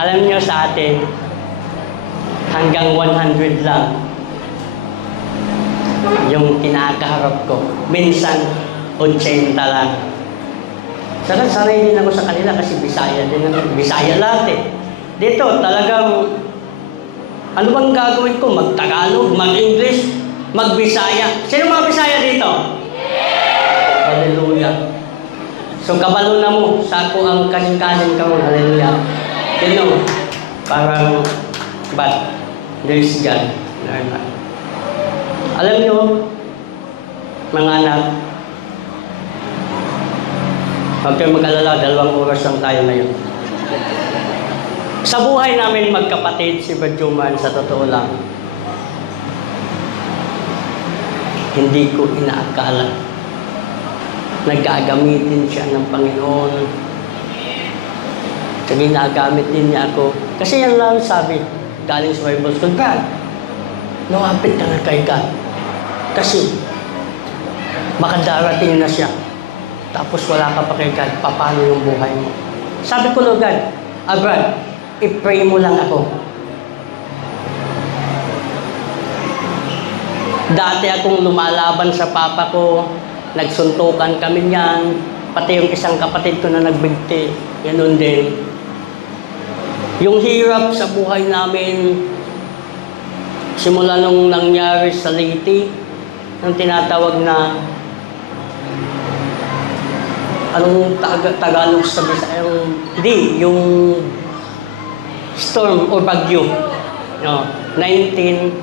Alam niyo sa atin, hanggang 100 lang yung kinakaharap ko. Minsan, 80 lang. Sanay din ako sa kanila kasi Bisaya din ako. Bisaya lahat eh. Dito, talagang, ano bang gagawin ko? Mag-Tagalog, mag-English, mag-Bisaya. Sino mga Bisaya dito? Hallelujah. So, kabalo na mo. Sako ang kasing-kasing ka mo. Hallelujah. You know, parang, but, there's God. Alam nyo, mga anak, huwag kayong mag-alala, 2 oras lang tayo ngayon. Sa buhay namin magkapatid, si Berjuman, sa totoo lang, hindi ko inaakala. Nagagamitin siya ng Panginoon. Sabi, nagamit din niya ako. Kasi yan lang sabi, galing sa Bible School, God, lumapit ka na kay God. Kasi, baka darating na siya. Tapos wala ka pa kay God, paano yung buhay mo? Sabi ko, Lord God, Brad, i-pray mo lang ako. Dati akong lumalaban sa papa ko, nagsuntukan kami niyan, pati yung isang kapatid ko na nagbigti, ganun din. Yung hirap sa buhay namin, simula nung nangyari sa Leyte, nung tinatawag na anong Tagalog sa Bisaya? Hindi, yung storm o bagyo. No, 1990.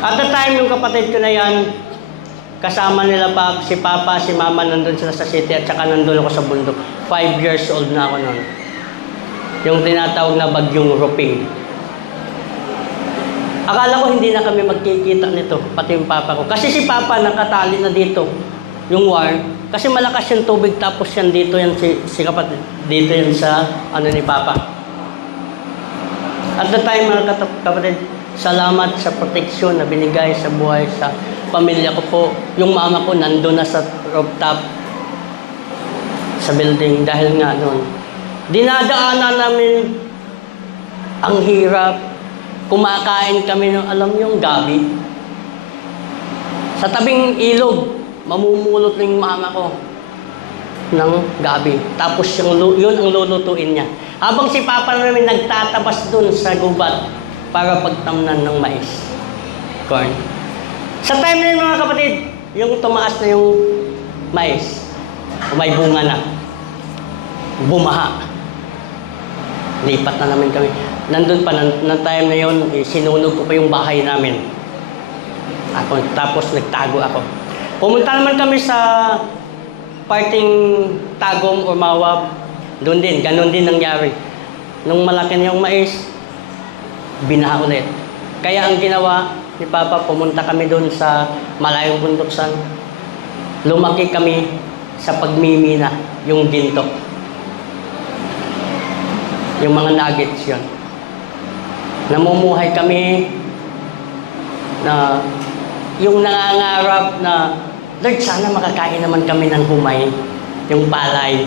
At the time, yung kapatid ko na yan, kasama nila pa, si Papa, si Mama, nandun sila sa city at saka nandun ako sa bundok. 5 years old na ako noon. Yung tinatawag na bagyong Ruping. Akala ko hindi na kami magkikita nito, pati yung Papa ko. Kasi si Papa nakatali na dito, yung war. Kasi malakas yung tubig, tapos yan dito, yan si kapatid, dito yan sa ano ni Papa. At the time, mga kapatid, salamat sa proteksyon na binigay sa buhay sa pamilya ko po. Yung mama ko nandun na sa rooftop sa building dahil nga noon. Dinadaanan namin ang hirap. Kumakain kami ng, alam niyo, yung gabi. Sa tabing ilog, mamumulot ng mama ko ng gabi. Tapos yun ang lulutuin niya. Habang si Papa namin nagtatabas dun sa gubat para pagtamnan ng mais. Corn. Sa time na yun, mga kapatid, yung tumaas na yung mais, may bunga na. Bumaha. Lipat na namin kami. Nandun pa, ng time na yun, sinunog ko pa yung bahay namin. Tapos nagtago ako. Pumunta naman kami sa parting Tagum or Mawab. Doon din, ganun din nangyari. Nung malaki na yung mais, binaha ulit. Kaya ang ginawa ni Papa, pumunta kami doon sa malayong bundoksan. Lumaki kami sa pagmimina, yung ginto. Yung mga nuggets yun. Namumuhay kami na yung nangangarap na, Lord, sana makakain naman kami ng humay, yung palay.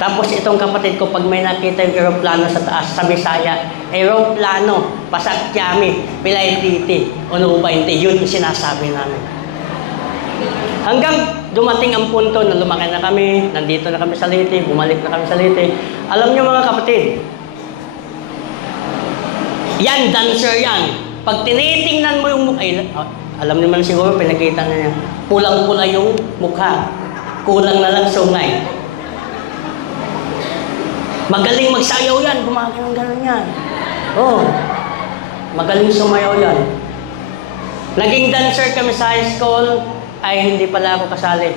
Tapos itong kapatid ko, pag may nakita yung aeroplano sa taas, sa Bisaya, aeroplano, pasakyami, pilay titi, uno ba hindi, yun yung sinasabi namin. Hanggang dumating ang punto na lumaki na kami, nandito na kami sa Leyte, bumalik na kami sa Leyte. Alam niyo mga kapatid, yan, dancer yan. Pag tinitingnan mo yung mukha, alam niyo man siguro, pinakita na niya, pulang-pula yung mukha, kulang na lang sungay. Magaling magsayaw yan, gumagano gano'n yan. Oh, magaling sumayaw yan. Naging dancer kami sa high school, ay hindi pala ako kasali.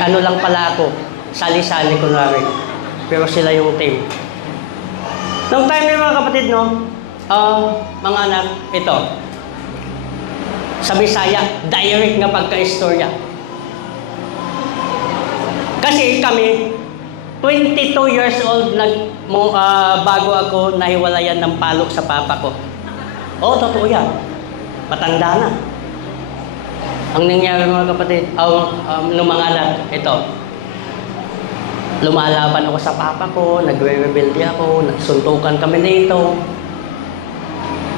Ano lang pala ako, sali-sali kunwari. Pero sila yung team. Nung time na mga kapatid, no, mga anak, ito, sa Bisaya, direct nga pagka-istorya. Kasi kami, 22 years old bago ako nahiwalayan ng palok sa papa ko. Oo, totoo yan. Matanda na. Ang nangyari mga kapatid, ng mga anak, ito. Lumalaban ako sa papa ko, nagre-rebelde ako, nagsuntukan kami dito.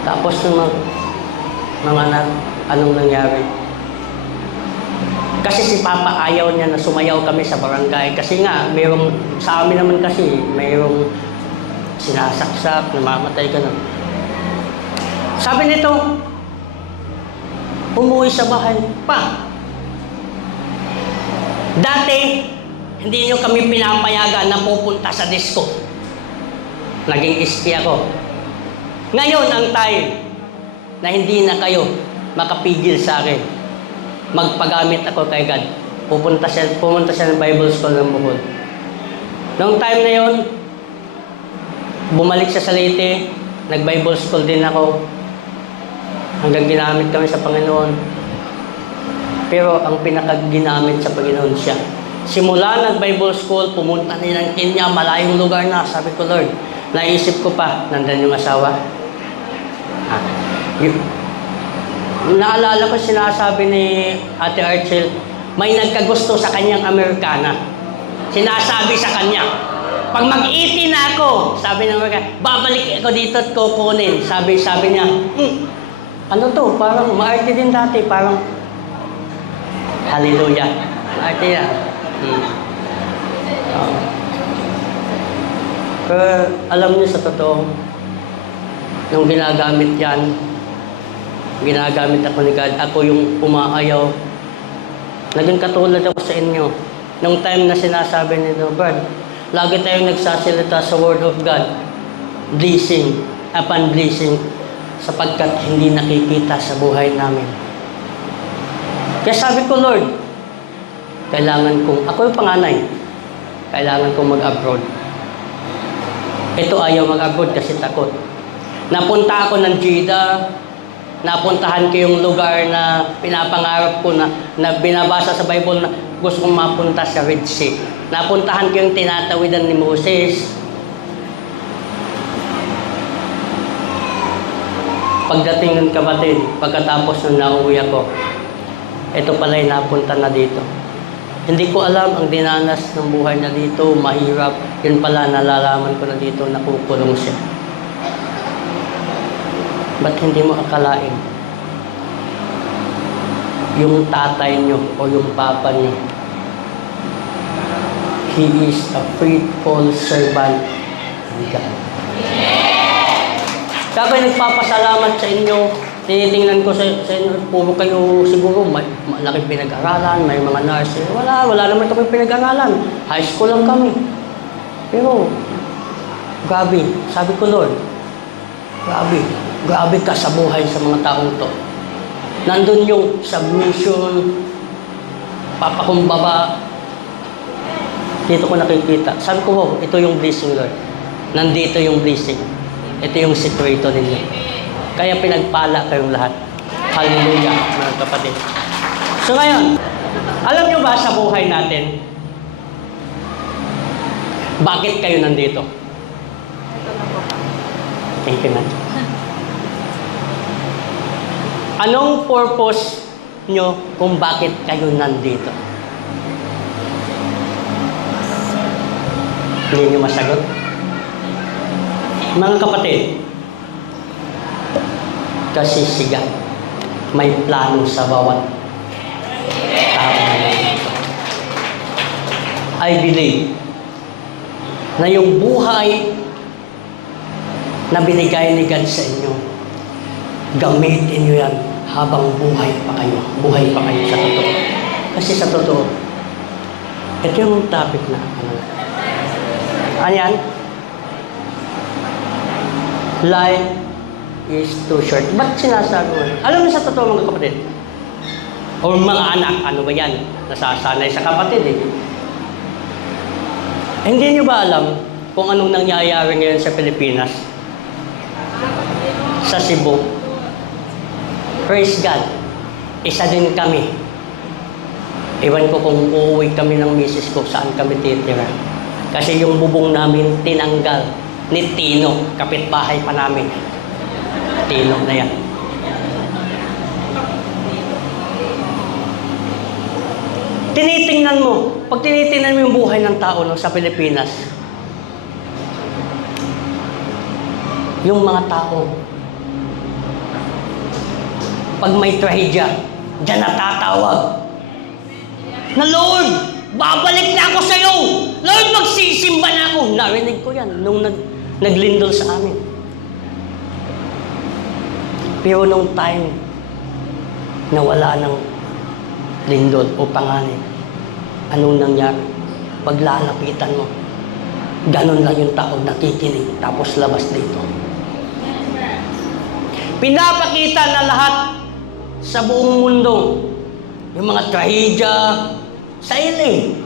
Tapos anong nangyari? Kasi si Papa ayaw niya na sumayaw kami sa barangay. Kasi nga, sa amin naman kasi, mayroong sinasaksak, namamatay ka na. Sabi nito, umuwi sa bahay, Pa, dati, hindi niyo kami pinapayagan na pupunta sa disco. Naging iski ako. Ngayon ang time na hindi na kayo makapigil sa akin. Magpagamit ako kay God. Pumunta siya ng Bible School ng Bukod. Noong time na yon, bumalik siya sa Leyte, nag-Bible School din ako. Hanggang ginamit kami sa Panginoon. Pero ang pinakaginamit sa Panginoon siya. Simula nag-Bible School, pumunta din ng Kenya, malayong lugar na. Sabi ko, Lord, naisip ko pa, nandun yung asawa. Naalala ko sinasabi ni Ate Archel, may nagkagusto sa kanyang Amerikana. Sinasabi sa kanya, pag mag-18 na ako, sabi ng Amerikana, babalik ako dito at kukunin. Sabi niya, ano to, parang maarte din dati, parang hallelujah. Maarte yan. Pero alam niyo sa totoo, nung ginagamit ako ni God, ako yung umaayaw. Naging katulad ako sa inyo. Nung time na sinasabi nito, Brad, lagi tayong nagsasalita sa Word of God, blessing upon blessing, sapagkat hindi nakikita sa buhay namin. Kaya sabi ko, Lord, ako yung panganay, kailangan kong mag-abroad. Ito ayaw mag-abroad kasi takot. Napunta ako ng Jeddah, napuntahan ko yung lugar na pinapangarap ko na binabasa sa Bible na gusto kong mapunta sa Red Sea. Napuntahan ko yung tinatawidan ni Moses. Pagdating ng kapatid, pagkatapos nung nauwi ako, ito pala yung napunta na dito. Hindi ko alam ang dinanas ng buhay na dito, mahirap. Yun pala, nalalaman ko na dito, nakukulong siya. Ba't hindi mo akalain? Yung tatay nyo o yung papa nyo, he is a faithful servant of God. Kaya ako'y nagpapasalamat sa inyo. Tinitingnan ko sa inyo, puro kayo siguro malaking pinag-aralan, may mga nurse. Wala naman kami pinag-aralan. High school lang kami. Pero, grabe. Sabi ko, Lord, grabe ka sa buhay sa mga taong to. Nandun yung submission, papakumbaba. Dito ko nakikita. Sabi ko, ito yung blessing, Lord. Nandito yung blessing. Ito yung sekreto ninyo. Kaya pinagpala kayong lahat. Hallelujah, mga kapatid. So ngayon, alam nyo ba sa buhay natin, bakit kayo nandito? Thank you, man. Anong purpose nyo kung bakit kayo nandito? Hindi nyo masagot? Mga kapatid, kasi siga, may plano sa bawat tao na nandito. I believe na yung buhay na binigay ni God sa inyo, gamitin nyo yan habang buhay pa kayo. Buhay pa kayo sa totoo. Kasi sa totoo, ito yung topic na ano yan? Life is too short. Ba't sinasabi mo? Alam mo sa totoo mga kapatid? O mga anak, ano ba yan? Nasasanay sa kapatid eh. Hindi nyo ba alam kung anong nangyayari ngayon sa Pilipinas? Sa Cebu. Praise God. Isa din kami. Ewan ko kung uuwi kami ng misis ko, saan kami titira. Kasi yung bubong namin tinanggal ni Tino, kapitbahay pa namin. Tino na yan. Pag tinitingnan mo yung buhay ng tao no, sa Pilipinas, yung mga tao, pag may trahedya, diyan natatawag na, Lord, babalik na ako sa iyo. Lord, magsisimba na ako. Narinig ko yan nung naglindol sa amin. Pero nung time na wala ng lindol o panganib, anong nangyari? Paglalapitan mo, ganun lang yung tao nakikinig, tapos labas dito. Pinapakita na lahat sa buong mundo yung mga trahedya sa LA.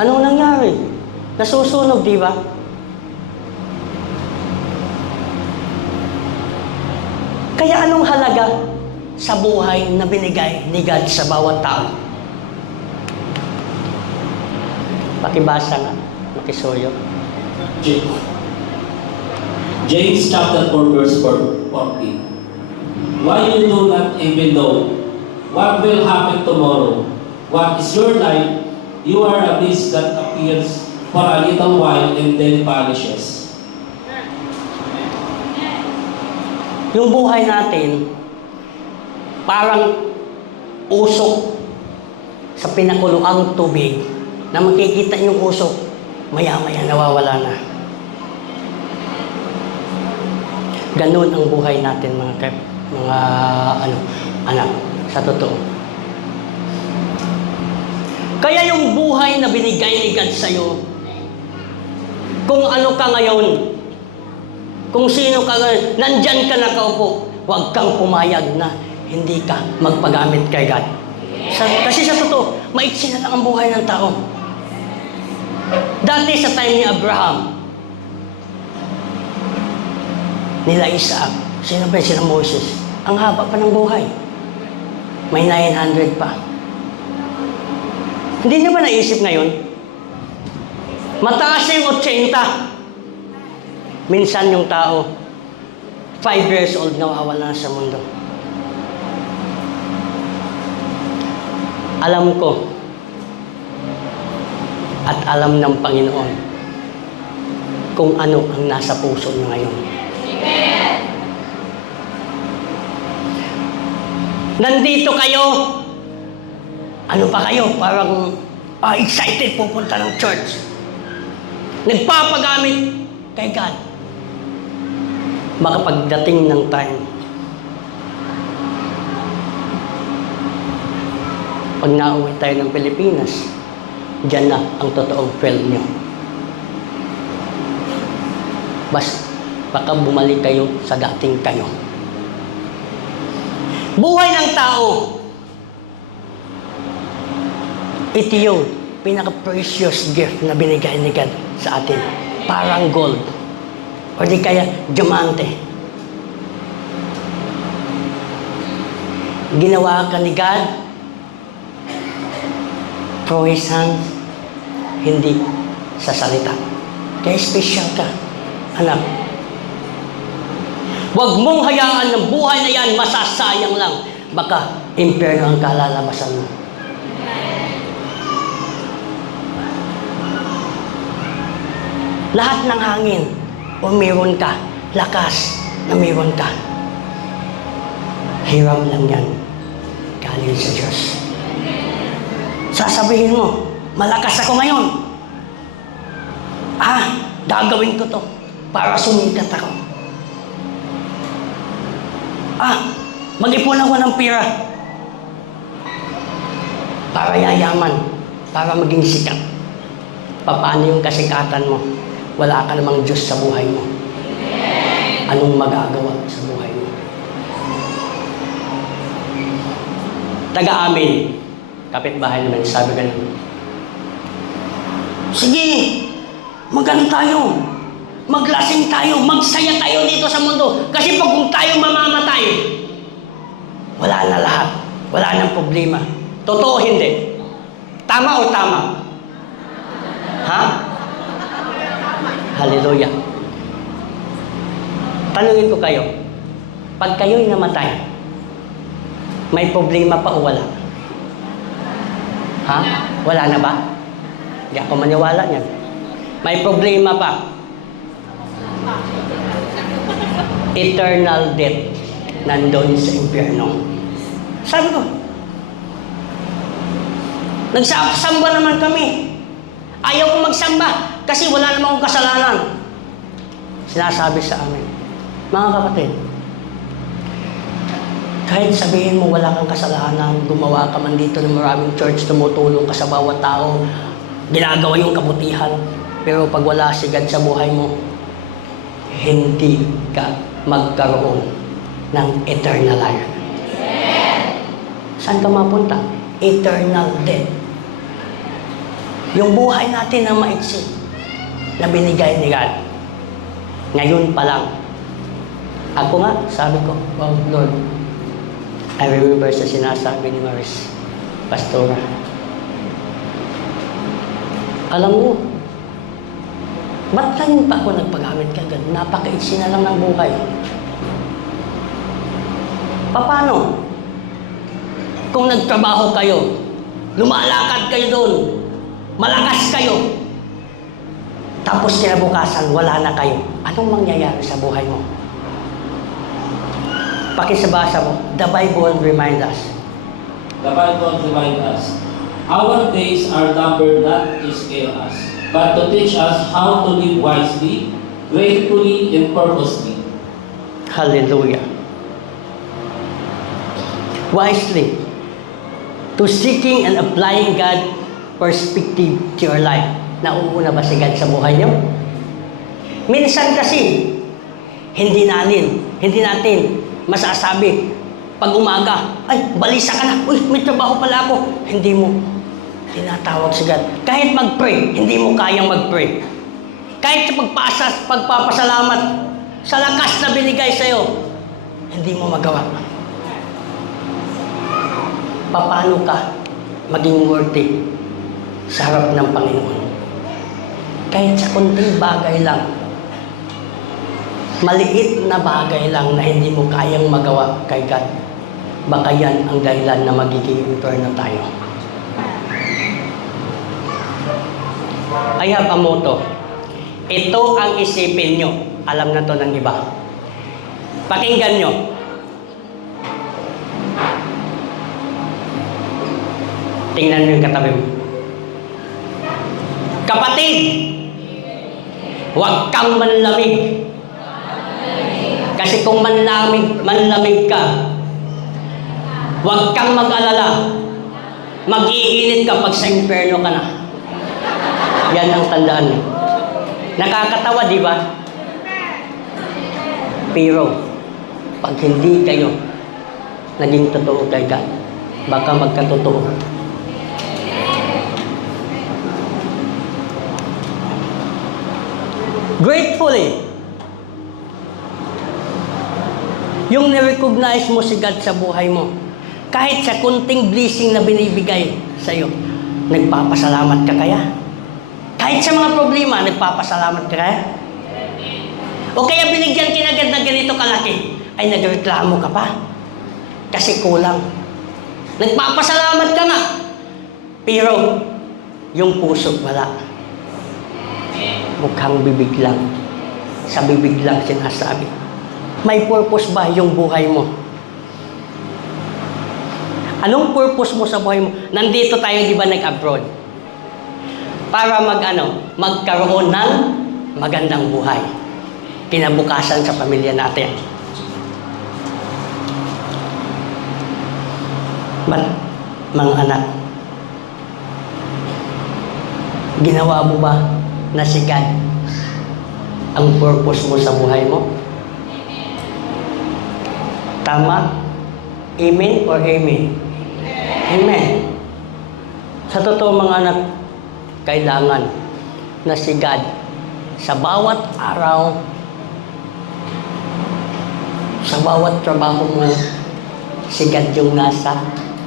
Anong nangyari? Nasusunog, di ba? Kaya anong halaga sa buhay na binigay ni God sa bawat tao? Pakibasa nga, makisuyo. James chapter 4 verse 14. Why you do not even know what will happen tomorrow? What is your life? You are a mist that appears for a little while and then vanishes. Yung buhay natin, parang usok sa pinakuluang tubig na makikita yung usok, maya-maya nawawala na. Ganun ang buhay natin mga anak, sa totoo. Kaya yung buhay na binigay ni God sa'yo, kung ano ka ngayon, kung sino ka ngayon, nandyan ka nakaupo, huwag kang pumayag na hindi ka magpagamit kay God. Kasi sa totoo, maiksi na lang ang buhay ng tao. Dati sa time ni Abraham, nila Isaac, sino ba sila Moses? Ang haba pa ng buhay. May 900 pa. Hindi niyo ba naisip ngayon? Mataas na yung 80. Minsan yung tao, 5 years old, nawawala na sa mundo. Alam ko, at alam ng Panginoon, kung ano ang nasa puso niyo ngayon. Nandito kayo, ano pa kayo, parang excited pupunta ng church. Nagpapagamit kay God. Baka pagdating ng time, pag nauwi tayo ng Pilipinas, diyan na ang totoong fail nyo. Baka bumalik kayo sa dating kayo. Buhay ng tao, ito yung pinaka-precious gift na binigay ni God sa atin. Parang gold. O di kaya diamante. Ginawa ka ni God through His hands, hindi sa salita. Kaya special ka, anak. Huwag mong hayaan ng buhay na yan, masasayang lang. Baka impyerno ang kalalabasan mo. Lahat ng hangin, o meron ka, lakas na meron ka. Hiram lang yan. Galing sa Diyos. Sasabihin mo, malakas ako ngayon. Gagawin ko to para sumikat ako. Mag-ipon ako ng pira para yayaman, para maging sikat. Paano yung kasikatan mo? Wala ka namang Diyos sa buhay mo. Anong magagawa sa buhay mo? Taga-amin, kapitbahay naman, sabi ganun. Sige, magano tayo. Maglasing tayo, magsaya tayo dito sa mundo. Kasi pag kung tayo mamamatay, wala na lahat. Wala nang problema. Totoo hindi? Tama o tama? Ha? Hallelujah. Tanungin ko kayo, pag kayo'y namatay, may problema pa o wala? Ha? Wala na ba? Hindi ako maniwala niyan. May problema pa. Eternal death nandun sa impyerno. Sabi ko, nagsasamba naman kami. Ayaw ko magsamba kasi wala naman akong kasalanan. Sinasabi sa amin, mga kapatid, kahit sabihin mo wala kang kasalanan, gumawa ka man dito ng maraming church, tumutulong ka sa bawat tao, ginagawa yung kabutihan, pero pag wala si God sa buhay mo, hindi ka magkaroon ng eternal life. Saan ka mapunta? Eternal death. Yung buhay natin na maiksi na binigay ni God. Ngayon pa lang. Ako nga, sabi ko, oh Lord, I remember sa sinasabi ni Maris, Pastora. Alam mo, ba't lang pa ako nagpagamit ka ganun? Napakaiksi na lang ng buhay. Paano? Kung nagtrabaho kayo, lumalakad kayo doon, malakas kayo, tapos kinabukasan, wala na kayo. Anong mangyayari sa buhay mo? Pakisabasa mo, the Bible reminds us. The Bible reminds us, our days are numbered not to scare us, but to teach us how to live wisely, gratefully, and purposely. Hallelujah. Wisely. To seeking and applying God perspective to your life. Nauuna ba si God sa buhay niyo? Minsan kasi, hindi natin masasabi, pag umaga, ay, balisa ka na, uy, may trabaho pala ako. Hindi mo tinatawag si God. Kahit mag-pray, hindi mo kayang mag-pray. Kahit sa pagpapasalamat sa lakas na binigay sa'yo, hindi mo magawa. Paano ka maging worthy sa harap ng Panginoon? Kahit sa kunting bagay lang, maliit na bagay lang na hindi mo kayang magawa kay God, baka yan ang dahilan na magiging inferno tayo. I have a motto. Ito ang isipin nyo. Alam na to ng iba. Pakinggan nyo. Tingnan mo yung katabi mo. Kapatid, huwag kang manlamig. Kasi kung manlamig ka, huwag kang mag-alala. Mag-iinit ka pag sa impyerno ka na. Yan ang tandaan mo. Nakakatawa, di ba? Pero, pag hindi kayo naging totoo kay God, baka magkatotoo. Gratefully, yung nirecognize mo si God sa buhay mo, kahit sa kunting blessing na binibigay sa'yo, nagpapasalamat ka kaya? Kahit sa mga problema, nagpapasalamat ka kaya? O kaya binigyan kinagad na ganito kalaki, ay nagreklamo ka pa? Kasi kulang. Nagpapasalamat ka nga, pero yung puso wala. Mukhang bibig lang. Sa bibig lang sinasabi. May purpose ba yung buhay mo? Anong purpose mo sa buhay mo? Nandito tayo, di ba, nag-abroad? Para magkaroon ng magandang buhay. Kinabukasan sa pamilya natin. But, mga anak, ginawa mo ba na si God ang purpose mo sa buhay mo? Tama? Amen or amen? Amen. Sa totoo mga anak, kailangan na si God sa bawat araw, sa bawat trabaho mo, si God yung nasa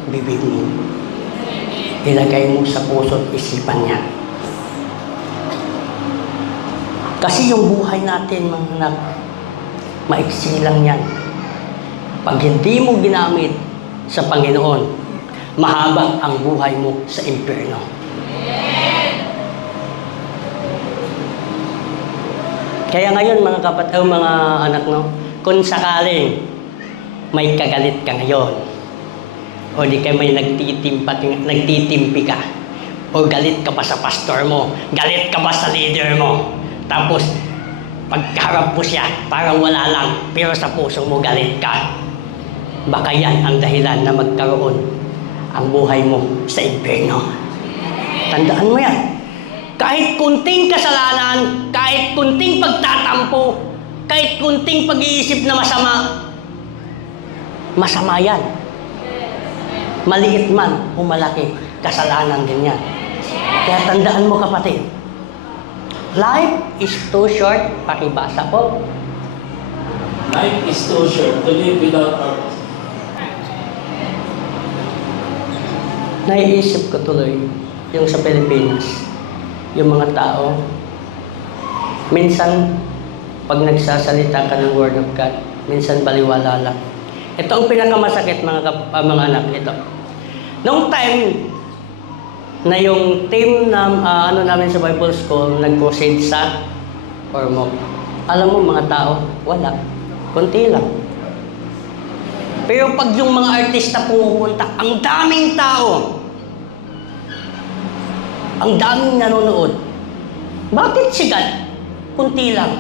bibig mo. Ilagay mo sa puso at isipan niya. Kasi yung buhay natin, mga anak, maiksi lang yan. Pag hindi mo ginamit sa Panginoon, mahaba ang buhay mo sa impyerno. Kaya ngayon mga mga anak, no, kung sakaling may kagalit ka ngayon, o di kayo may nagtitimpi ka, o galit ka pa sa pastor mo, galit ka pa sa leader mo, tapos pagkaharap mo siya, parang wala lang, pero sa puso mo galit ka. Baka yan ang dahilan na magkaroon ang buhay mo sa impyerno. Tandaan mo yan. Kahit kunting kasalanan, kahit kunting pagtatampo, kahit kunting pag-iisip na masama, masama yan. Maliit man o malaki, kasalanan din yan. Kaya tandaan mo kapatid, life is too short. Pakibasa po. Life is too short to live without purpose. Naiisip ko tuloy yung sa Pilipinas, yung mga tao, minsan pag nagsasalita ka ng Word of God, minsan baliwala lang. Ito ang pinakamasakit mga anak, ito. Noong time na yung team na namin sa Bible School nag-crusade sa Ormoc, alam mo mga tao, wala. Kunti lang. Pero pag yung mga artista pumupunta, ang daming tao. Ang daming nanonood. Bakit sigat? Kunti lang.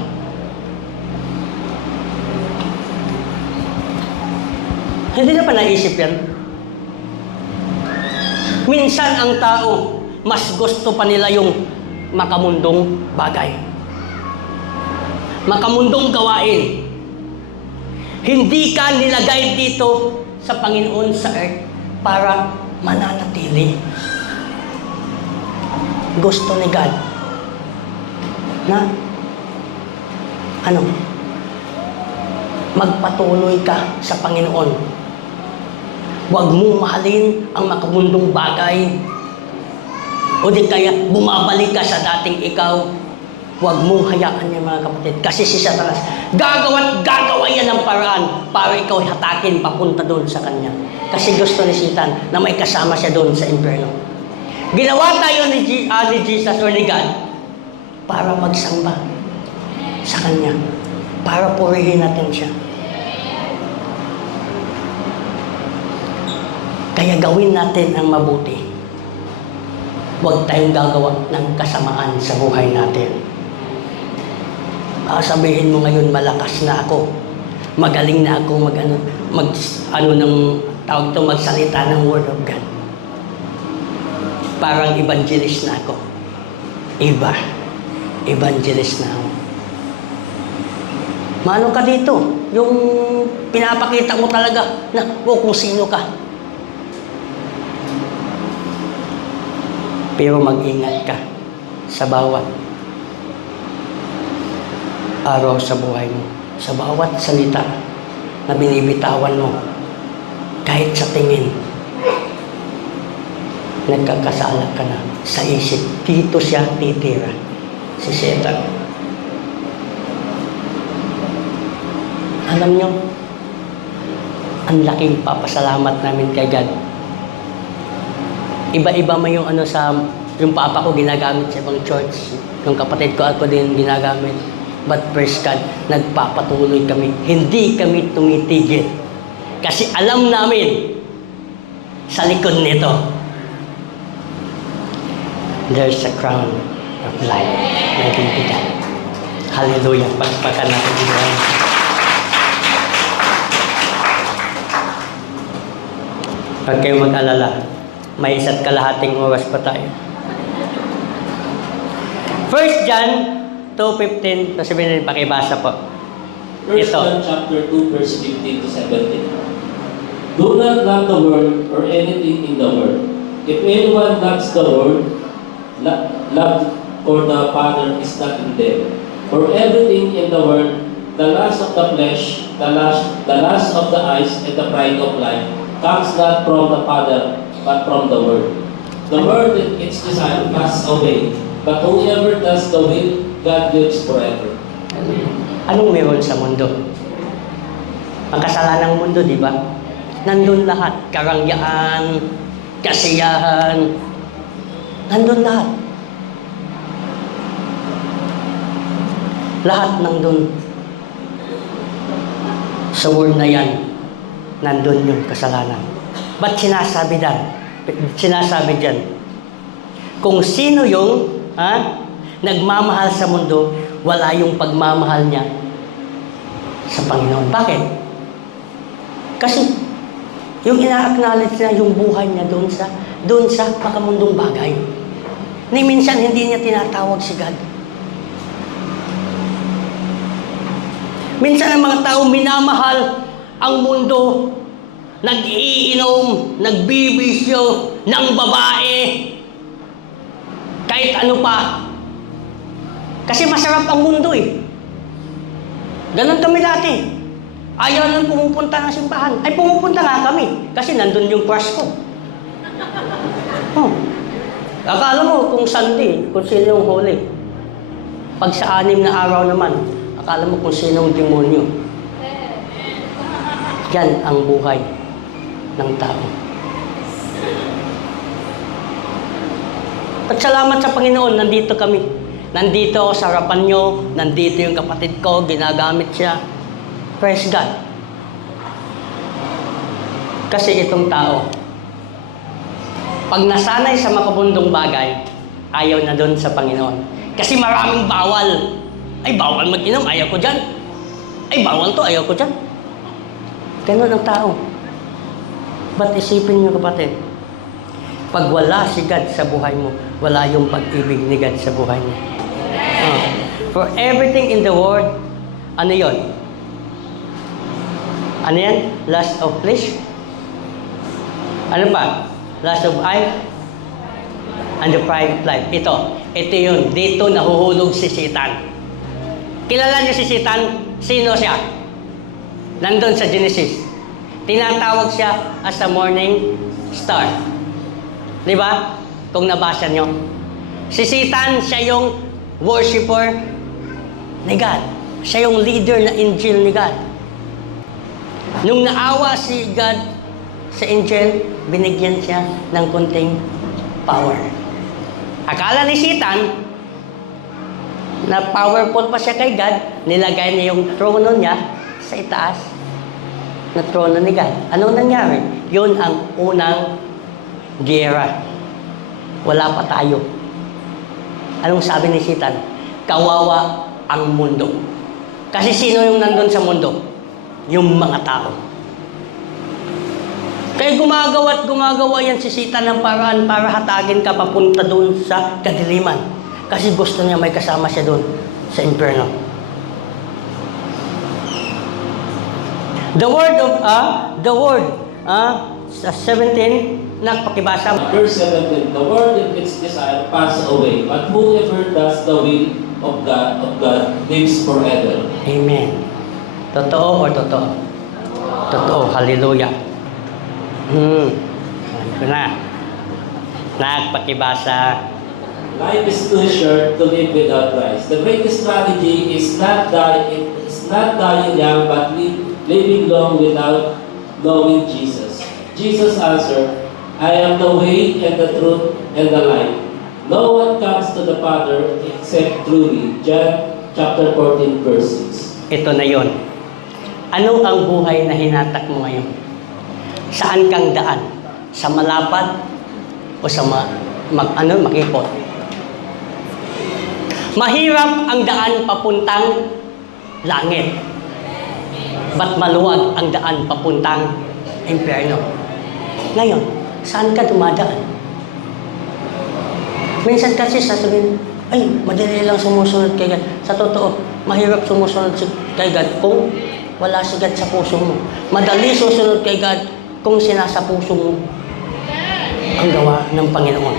Hindi na pa naisip yan. Minsan ang tao, mas gusto pa nila yung makamundong bagay. Makamundong gawain. Hindi ka nilagay dito sa Panginoon sa earth para mananatili. Gusto ni God na magpatuloy ka sa Panginoon. Huwag mong mahalin ang makamundong bagay. O di kaya bumabalik ka sa dating ikaw. Huwag mong hayaan yan mga kapatid. Kasi si Satanas, gagawa yan ng paraan para ikaw hatakin papunta doon sa kanya. Kasi gusto ni Satan na may kasama siya doon sa impyerno. Ginawa tayo ni Jesus or ni God para magsamba sa kanya. Para purihin natin siya. Kaya gawin natin ang mabuti. Huwag tayong gagawa ng kasamaan sa buhay natin. Sabihin mo ngayon, malakas na ako. Magaling na ako magsalita ng Word of God. Parang evangelist na ako. Evangelist na ako. Mano ka dito? Yung pinapakita mo talaga na kung sino ka. Pero mag-ingat ka sa bawat araw sa buhay mo. Sa bawat salita na binibitawan mo. Kahit sa tingin. Nagkakasala ka na sa isip. Dito siya titira. Si Satan. Alam nyo, ang laking papasalamat namin kay God. Iba-iba mo yung yung papa ko ginagamit sa ibang church. Yung kapatid ko ako din ginagamit. But praise God, nagpapatuloy kami. Hindi kami tumitigil. Kasi alam namin, sa likod nito, there's a crown of life na bibigyan. Hallelujah. Pagpakan natin dito. Huwag kayong mag-alala. May isa't kalahating oras pa tayo. 1 John 2:15 to 17, pakibasa po. 1 John chapter 2, verse 15 to 17. Do not love the world or anything in the world. If anyone loves the world, love for the Father is not in them. For everything in the world, the lust of the flesh, the lust of the eyes, and the pride of life, comes not from the Father, but from the world. The world and its desire pass away, but whoever does the will, God lives forever. Anong meron sa mundo? Ang kasalanang mundo, di ba? Nandun lahat. Karangyaan, kasiyahan. Nandun lahat. Lahat nandun. Sa world na yan, nandun yung kasalanan. Ba't sinasabi dyan? Kung sino yung nagmamahal sa mundo, wala yung pagmamahal niya sa Panginoon. Bakit? Kasi yung ina-acknowledge niya yung buhay niya doon sa makamundong bagay. Ni minsan hindi niya tinatawag si God. Minsan ang mga tao minamahal ang mundo, nag-iinom, nagbibisyo ng babae, kahit ano pa. Kasi masarap ang mundo eh. Ganon kami dati. Ayaw nang pumupunta ng simbahan. Ay, pumupunta nga kami. Kasi nandun yung crush ko. Akala mo kung Sunday, kung sino yung holy. Pag sa 6 na araw naman, akala mo kung sino yung demonyo. Yan ang buhay ng tao. Pagsalamat sa Panginoon, nandito kami. Nandito ako sa harapan nyo, nandito yung kapatid ko, ginagamit siya. Praise God. Kasi itong tao, pag nasanay sa makabundong bagay, ayaw na doon sa Panginoon. Kasi maraming bawal. Ay, bawal mag-inom, ayaw ko dyan. Ay, bawal to, ayaw ko dyan. Ganun ang tao. Ba't isipin nyo, kapatid? Pag wala si God sa buhay mo, wala yung pag-ibig ni God sa buhay mo. For everything in the world, ano yon? Ano yan? Lust of flesh? Ano pa? Lust of eye? And the pride of life. Ito yun. Dito nahuhulog si Satan. Kilala niyo si Satan? Sino siya? Nandun sa Genesis. Tinatawag siya as a morning star. Di ba? Kung nabasa niyo. Si Satan, siya yung worshipper ni God. Siya yung leader na angel ni God. Nung naawa si God sa angel, binigyan siya ng konting power. Akala ni Satan na powerful pa siya kay God, nilagay niya yung trono niya sa itaas na trono ni God. Anong nangyari? Yun ang unang giyera. Wala pa tayo. Anong sabi ni Satan? Kawawa ang mundo. Kasi sino yung nandun sa mundo? Yung mga tao. Kaya gumagawa yan si Satan ng paraan para hatagin ka papunta doon sa kadiliman. Kasi gusto niya may kasama siya doon sa impyerno. The word sa 17, nakpakibasa. Verse 17, the world and its desire pass away, but whoever does the will of God lives forever. Amen. Totoo or totoo? Totoo. Hallelujah. Sabi ko na. Nakpakibasa. Life is too short to live without Christ. The greatest strategy is not dying young, but living long without knowing Jesus. Jesus answered, I am the way and the truth and the life. No one comes to the Father except through me. John chapter 14, verse 6. Ito na yon. Ano ang buhay na hinatak mo ngayon? Saan kang daan? Sa malapad o sa makipot? Mahirap ang daan papuntang langit. Ba't maluwag ang daan papuntang impyerno? Ngayon, saan ka dumadaan? Minsan kasi sasabihin, ay, madali lang sumusunod kay God. Sa totoo, mahirap sumusunod kay God kung wala si God sa puso mo. Madali susunod kay God kung sinasa puso mo ang gawa ng Panginoon.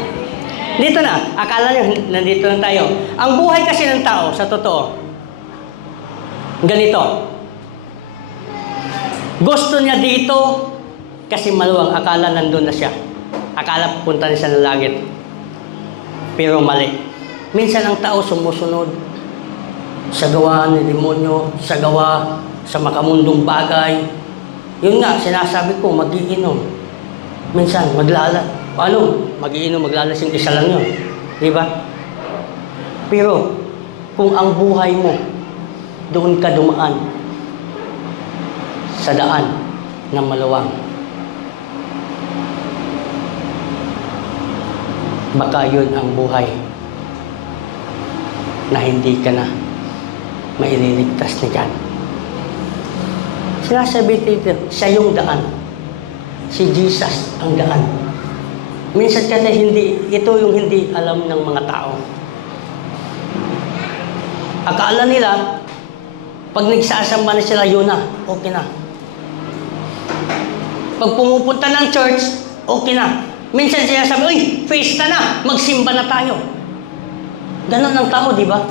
Dito na, akala nyo, nandito na tayo. Ang buhay kasi ng tao, sa totoo, ganito. Gusto niya dito kasi maluwang. Akala nandun na siya. Akala pupunta na siya ng langit. Pero mali. Minsan ang tao sumusunod sa gawa ng demonyo, sa gawa sa makamundong bagay. Yun nga, sinasabi ko, mag-iinom. Minsan, Paano? Mag-iinom, maglalasing, isa lang yun. Di ba? Pero, kung ang buhay mo, doon ka dumaan sa daan ng maluwang, baka yun ang buhay na hindi ka na maililigtas ni God. Sinasabi dito, siya yung daan. Si Jesus ang daan. Minsan kasi ito yung hindi alam ng mga tao. Akala nila, pag nagsasamba na sila, yun na, okay na. Pag pumupunta ng church, okay na. Minsan siya sabi, uy, fiesta na, magsimba na tayo. Ganon ang tao, di ba?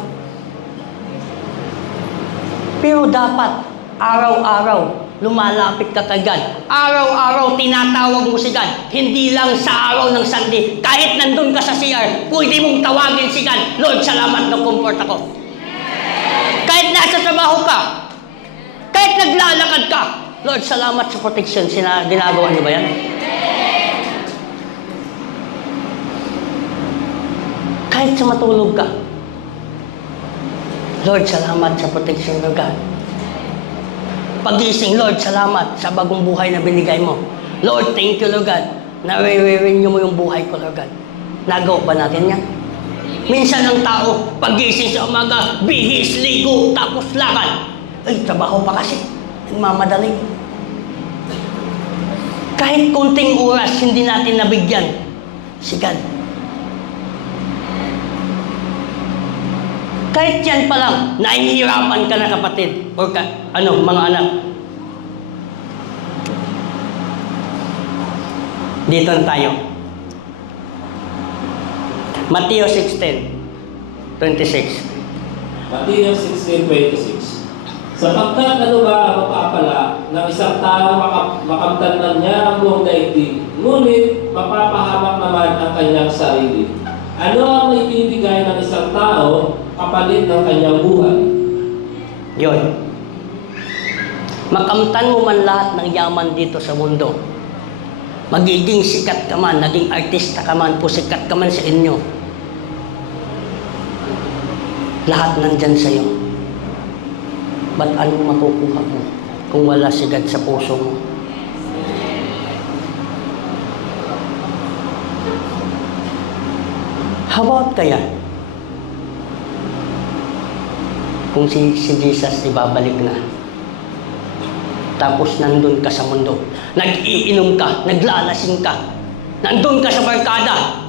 Pero dapat, araw-araw, lumalapit ka kay God. Araw-araw, tinatawag mo si God. Hindi lang sa araw ng Sunday. Kahit nandun ka sa CR, pwede mong tawagin si God. Lord, salamat na comfort ako. Kahit nasa trabaho ka, kahit naglalakad ka, Lord, salamat sa protection. Ginagawa niyo ba yan? Kahit sa matulog ka, Lord, salamat sa protection ng God. Pagising, Lord, salamat sa bagong buhay na binigay mo. Lord, thank you, Lord God. Na-renew mo yung buhay ko, Lord God. Nagawa ba natin yan? Minsan ang tao, pagising sa umaga, bihis, ligo, tapos lakad. Ay, trabaho pa kasi. Nagmamadali. Kahit konting oras, hindi natin nabigyan si God. Kahit yan pa lang, nahihirapan ka na kapatid, or mga anak. Dito na tayo. Mateo 16:26. Mateo 16:26. Sapagkat ano ba ang mapapala ng isang tao makamtan man niya ang buong daigdig, ngunit mapapahamak naman ang kanyang sarili. Ano ang maibibigay ng isang tao kapalit ng kanyang buhay? Yun. Makamtan mo man lahat ng yaman dito sa mundo. Magiging sikat ka man, naging artista ka man, pusikat ka man sa inyo. Lahat nandyan sa'yo. Ba't anong makukuha mo kung wala si God sa puso mo? How about kaya? Kung si Jesus ibabalik na. Tapos nandun ka sa mundo. Nag-iinom ka, naglalasing ka. Nandun ka sa barkada.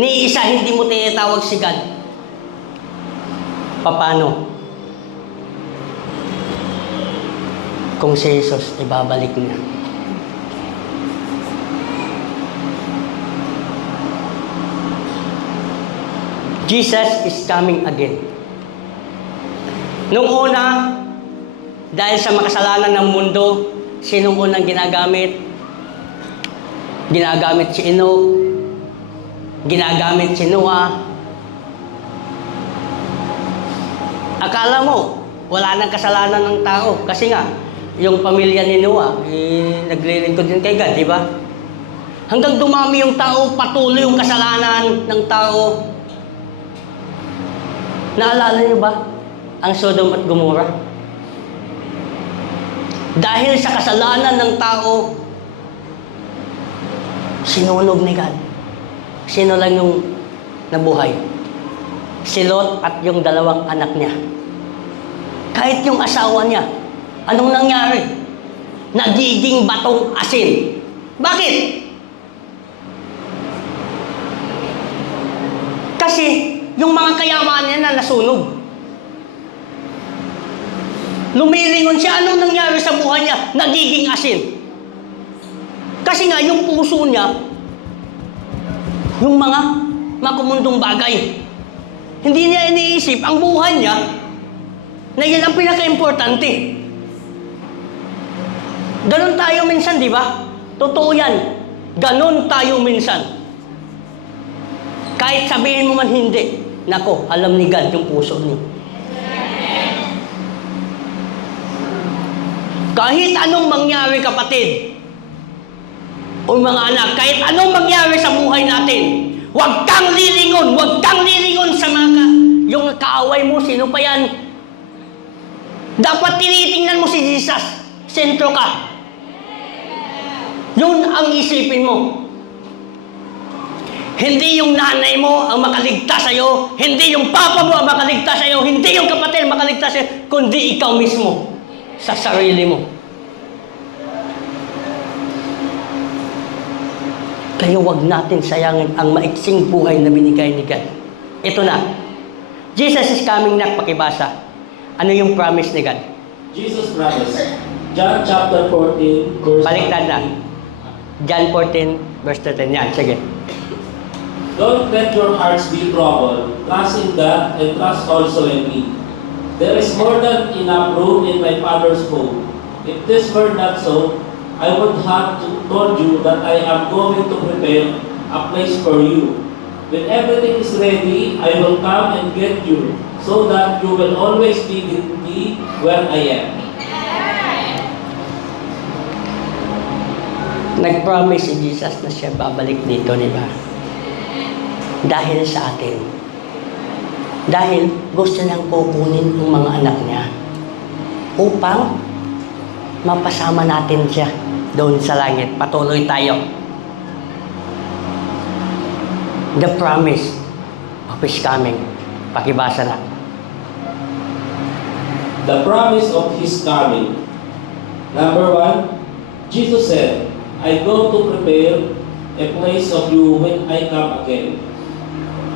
Ni isa hindi mo tinatawag si God. Paano? Kung si Jesus ibabalik na. Jesus is coming again. Nung una, dahil sa makasalanan ng mundo, sinong unang ginagamit? Ginagamit si Enoch, ginagamit si Noah. Akala mo, wala nang kasalanan ng tao. Kasi nga, yung pamilya ni Noah, naglilingkod din kay God, di ba? Hanggang dumami yung tao, patuloy yung kasalanan ng tao. Naalala niyo ba ang Sodom at Gomorrah? Dahil sa kasalanan ng tao, sinunog ni God. Sino lang yung nabuhay? Si Lot at yung dalawang anak niya. Kahit yung asawa niya, anong nangyari? Nagiging batong asin. Bakit? Kasi yung mga kayaman niya na nasunog. Lumilingon siya. Anong nangyari sa buhay niya? Nagiging asin. Kasi nga, yung puso niya, yung mga makumundong bagay. Hindi niya iniisip ang buhay niya na yan ang pinaka-importante. Ganon tayo minsan, di ba? Totoo yan. Ganon tayo minsan. Kahit sabihin mo man hindi, nako, alam ni God yung puso niyo. Kahit anong mangyari, kapatid, O mga anak, kahit anong mangyari sa buhay natin, huwag kang lilingon, sa mga yung kaaway mo, sino pa yan? Dapat tinitingnan mo si Jesus, sentro ka. Yun ang isipin mo. Hindi yung nanay mo ang makaligtas sa'yo, hindi yung papa mo ang makaligtas sa'yo, hindi yung kapatid ang makaligtas sa'yo, kundi ikaw mismo, sa sarili mo. Kaya wag natin sayangin ang maiksing buhay na binigay ni God. Ito na. Jesus is coming na, pakibasa. Ano yung promise ni God? Jesus promised. John chapter 14, verse Baliktad na. 13. John 14, verse 13. Yan, sige. Don't let your hearts be troubled. Trust in God and trust also in me. There is more than enough room in my Father's home. If this were not so, I would have told you that I am going to prepare a place for you. When everything is ready, I will come and get you, so that you will always be with me where I am. Nag-promise si Jesus na siya babalik dito, di ba? Dahil sa atin. Dahil gusto niyang kukunin ang mga anak niya upang mapasama natin siya doon sa langit. Patuloy tayo. The promise of His coming. Pakibasa na. The promise of His coming. Number 1, Jesus said, I go to prepare a place of you when I come again.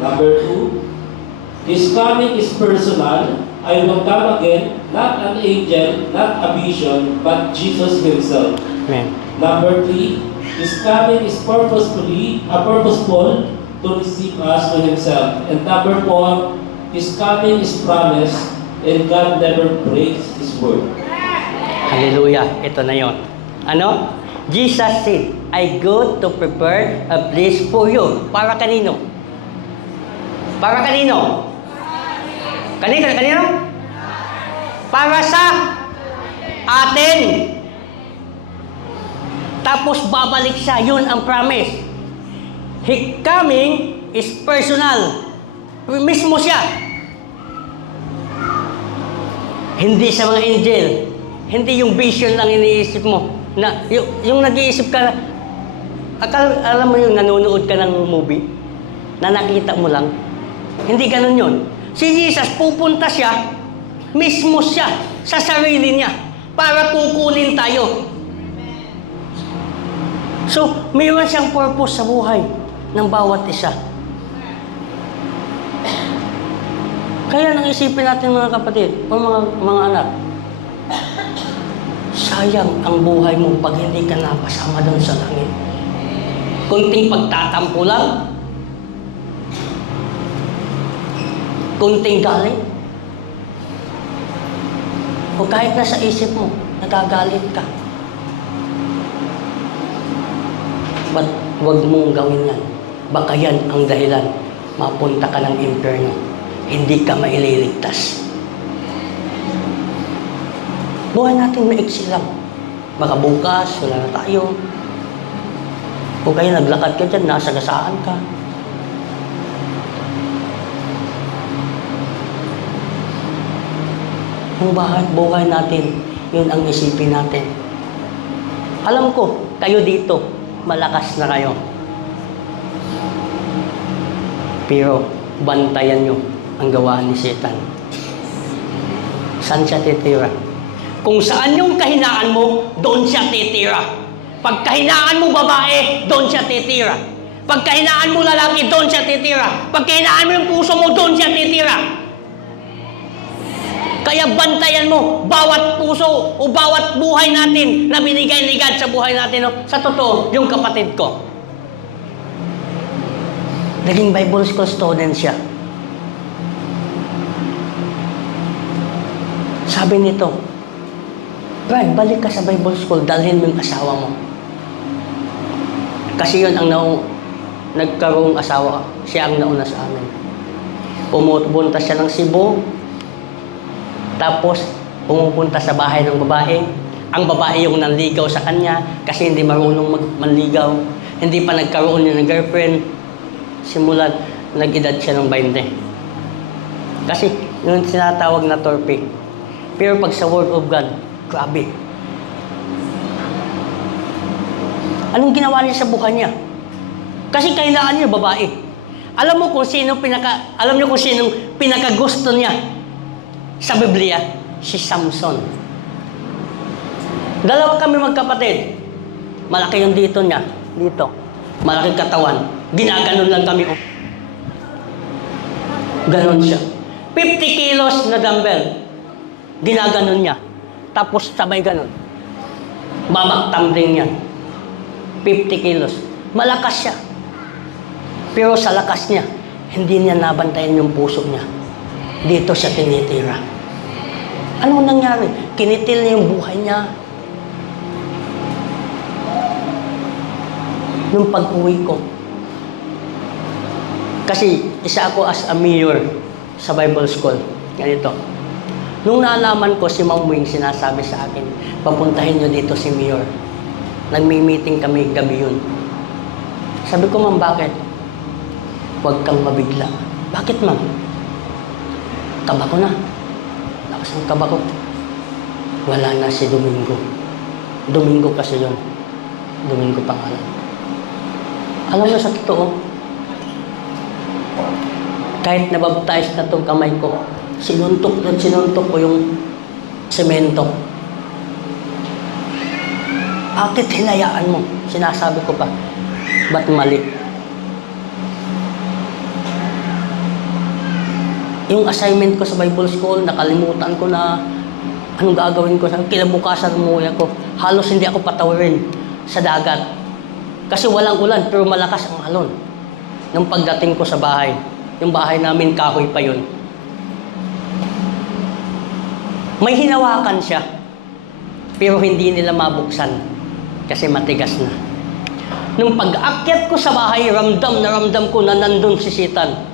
Number 2, His coming is personal. I will come again, not an angel, not a vision, but Jesus Himself. Amen. Number 3, His coming is purposeful to receive us to Himself. And number 4, His coming is promised, and God never breaks His word. Hallelujah. Ito na yon. Ano? Jesus said, I go to prepare a place for you. Para kanino? Para kanino? Kanino? Para sa atin. Tapos babalik siya. Yun ang promise. His coming is personal. Mismo siya. Hindi sa mga angel. Hindi yung vision lang iniisip mo. Na, yung nag-iisip ka, alam mo yung nanonood ka ng movie, na nakita mo lang. Hindi ganun yun. Si Jesus, pupunta siya, mismo siya, sa sarili niya, para kukunin tayo. So, mayroon siyang purpose sa buhay ng bawat isa. Kaya nang isipin natin mga kapatid, o mga anak, sayang ang buhay mo pag hindi ka napasama doon sa langit. Kunting pagtatampo lang, kunting galit, o kahit nasa isip mo, nagagalit ka. But huwag mong gawin yan. Baka yan ang dahilan. Mapunta ka ng impyerno. Hindi ka maililigtas. Buhay natin maiksi lang. Baka bukas, wala na tayo. O kaya naglakad ka dyan, nasagasaan ka. Ang buhay natin, yun ang isipin natin. Alam ko, kayo dito, malakas na kayo. Pero, bantayan nyo ang gawaan ni Satan. Saan siya titira? Kung saan yung kahinaan mo, doon siya titira. Pag kahinaan mo babae, doon siya titira. Pag kahinaan mo lalaki, doon siya titira. Pag kahinaan mo yung puso mo, doon siya titira. Kaya bantayan mo bawat puso o bawat buhay natin na binigay ni God sa buhay natin. No? Sa totoo, yung kapatid ko. Naging Bible school student siya. Sabi nito, Brad, balik ka sa Bible school, dalhin mo yung asawa mo. Kasi yun ang nagkaroong asawa, siya ang nauna sa amin. Pumunta siya ng Cebu, tapos pumupunta sa bahay ng babae, ang babae yung nanligaw sa kanya kasi hindi marunong manligaw. Hindi pa nagkaroon niya ng girlfriend. Simulan, nag-edad siya ng 20. Kasi yung sinatawag na torpe. Pero pag sa Word of God, grabe. Anong ginawa niya sa buhay niya? Kasi kailangan niya babae. Alam mo kung sino pinakagusto niya sa Biblia? Si Samson. Dalawa kami magkapatid. Malaki yung dito niya. Dito. Malaking katawan. Ginaganon lang kami. Ganon siya. 50 kilos na dumbbell. Ginaganon niya. Tapos sabay ganon. Babak tumbling niya. 50 kilos. Malakas siya. Pero sa lakas niya, hindi niya nabantayan yung puso niya. Dito siya tinitira. Ano nangyari? Kinitil niya yung buhay niya. Nung pag-uwi ko. Kasi isa ako as a mayor sa Bible School. Ganito. Nung nalaman ko si Ma'am Wing sinasabi sa akin, papuntahin niyo dito si Mayor. Nagmi-meeting kami gabi yun. Sabi ko, Ma'am, bakit? Huwag kang mabigla. Bakit, Ma'am? Kaba ko na. Lakas ng kaba ko. Wala na si Domingo. Domingo kasi yun. Domingo pangalan. Alam mo sa totoo, kahit nabaptize na itong kamay ko, sinuntok ko yung semento. Bakit hinayaan mo? Sinasabi ko pa, ba't mali? Yung assignment ko sa Bible School, nakalimutan ko na anong gagawin ko. Kinabukasan umuwi ako. Halos hindi ako patawirin sa dagat. Kasi walang ulan, pero malakas ang alon. Nung pagdating ko sa bahay, yung bahay namin, kahoy pa yun. May hinawakan siya, pero hindi nila mabuksan. Kasi matigas na. Nung pag-akyat ko sa bahay, ramdam ko na nandun si Satan.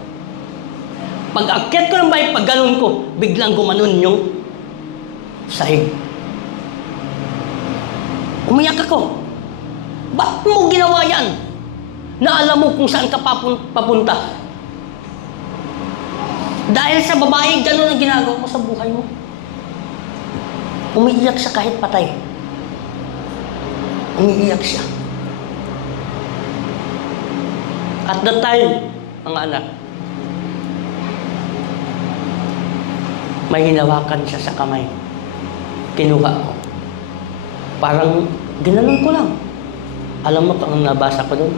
Pag-akyat ko ng bahay, pag ganun ko, biglang gumanon yung sahig. Umiyak ako. Ba't mo ginawa yan? Na alam mo kung saan ka papunta. Dahil sa babae, ganun ang ginagawa mo sa buhay mo. Umiiyak siya kahit patay. Umiiyak siya. At that time, mga anak, may hinawakan siya sa kamay. Kinuha ko. Parang ginanon ko lang. Alam mo kung nabasa ko doon?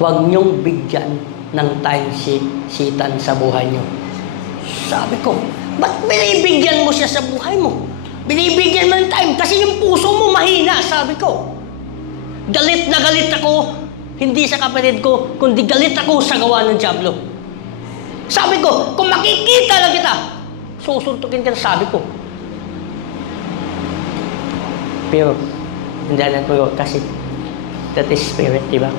Huwag niyong bigyan ng time si Satan sa buhay niyo. Sabi ko, ba't binibigyan mo siya sa buhay mo? Binibigyan mo ng time kasi yung puso mo mahina, sabi ko. Galit na galit ako, hindi sa kapatid ko, kundi galit ako sa gawa ng dyablo. Sabi ko, kung makikita lang kita, susuntukin ka, sabi ko. Pero, hindi alam ko kasi that is spirit, di ba?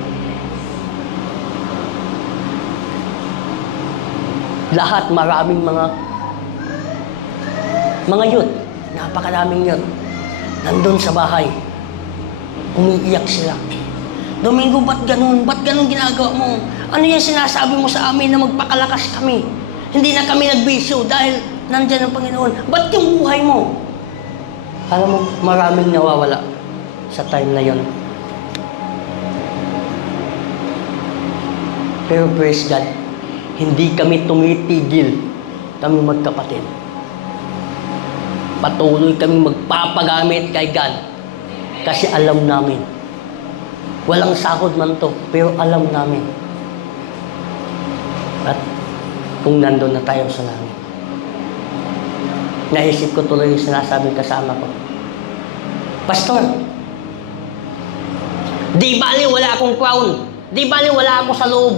Lahat, maraming mga youth, napakaraming youth, nandun sa bahay, umiiyak sila. Domingo, ba't ganun? Ba't ganun ginagawa mo? Ano yung sinasabi mo sa amin na magpakalakas kami? Hindi na kami nagbisyo dahil nandyan ang Panginoon. Ba't yung buhay mo? Alam mo, maraming nawawala sa time na yon. Pero praise God, hindi kami tumitigil, kami magkapatid. Patuloy kami magpapagamit kay God kasi alam namin. Walang sahod man to, pero alam namin. At kung nandun na tayo sa langit. Naisip ko tuloy yung sinasabing kasama ko. Pastor, di bali wala akong crown. Di bali wala ako sa loob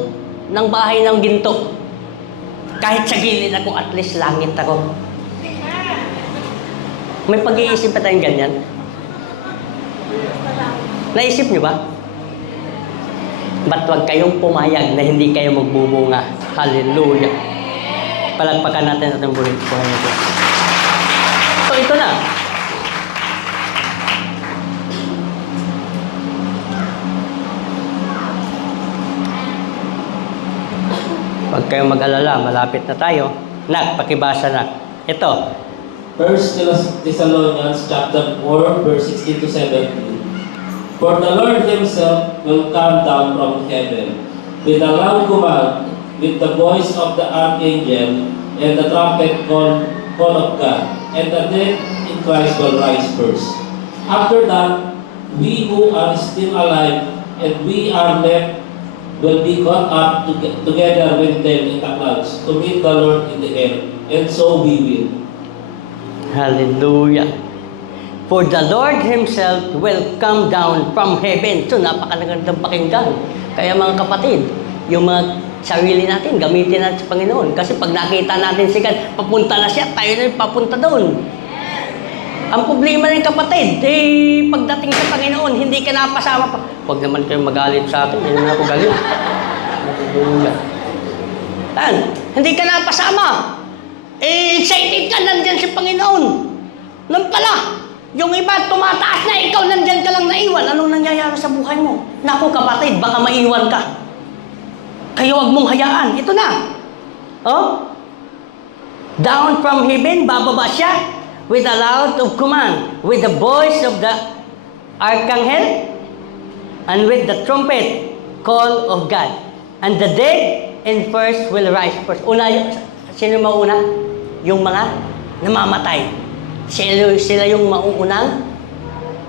ng bahay ng ginto. Kahit sa gilid ako, at least langit ako. May pag-iisip pa tayong ganyan? Naisip niyo ba? Ba't huwag kayong pumayag na hindi kayo magbubunga? Hallelujah! Palagpakan natin at ang buhay nito. So ito na. Huwag kayong mag-alala, malapit na tayo. Nak, pakibasa na. Ito, 1 Thessalonians chapter 4, verse 16 to 17. For the Lord himself will come down from heaven with a loud command, with the voice of the archangel, and the trumpet call of God, and the dead in Christ will rise first. After that, we who are still alive and we are left will be caught up together with them in the clouds to meet the Lord in the air, and so we will. hallelujah. For the Lord Himself will come down from heaven. So, napakagandang pakinggan. Kaya mga kapatid, yung mga sarili natin, gamitin natin sa Panginoon. Kasi pag nakita natin si God, papunta na siya, tayo na papunta doon. Ang problema rin kapatid, pagdating sa Panginoon, hindi ka napasama pa. Huwag naman kayong magalit sa atin, hindi naman ako galit. Hindi ka napasama. Excited ka, nandyan si Panginoon. Nang pala, yung iba tumataas na, ikaw nandyan ka lang naiwan. Anong nangyayari sa buhay mo? Naku kapatid, baka maiwan ka. Kaya huwag mong hayaan. Ito na. Oh? Down from heaven, bababa siya with a loud of command, with the voice of the archangel, and with the trumpet call of God. And the dead in first will rise first. Sino mauna? Yung mga namamatay. Sila yung mauunang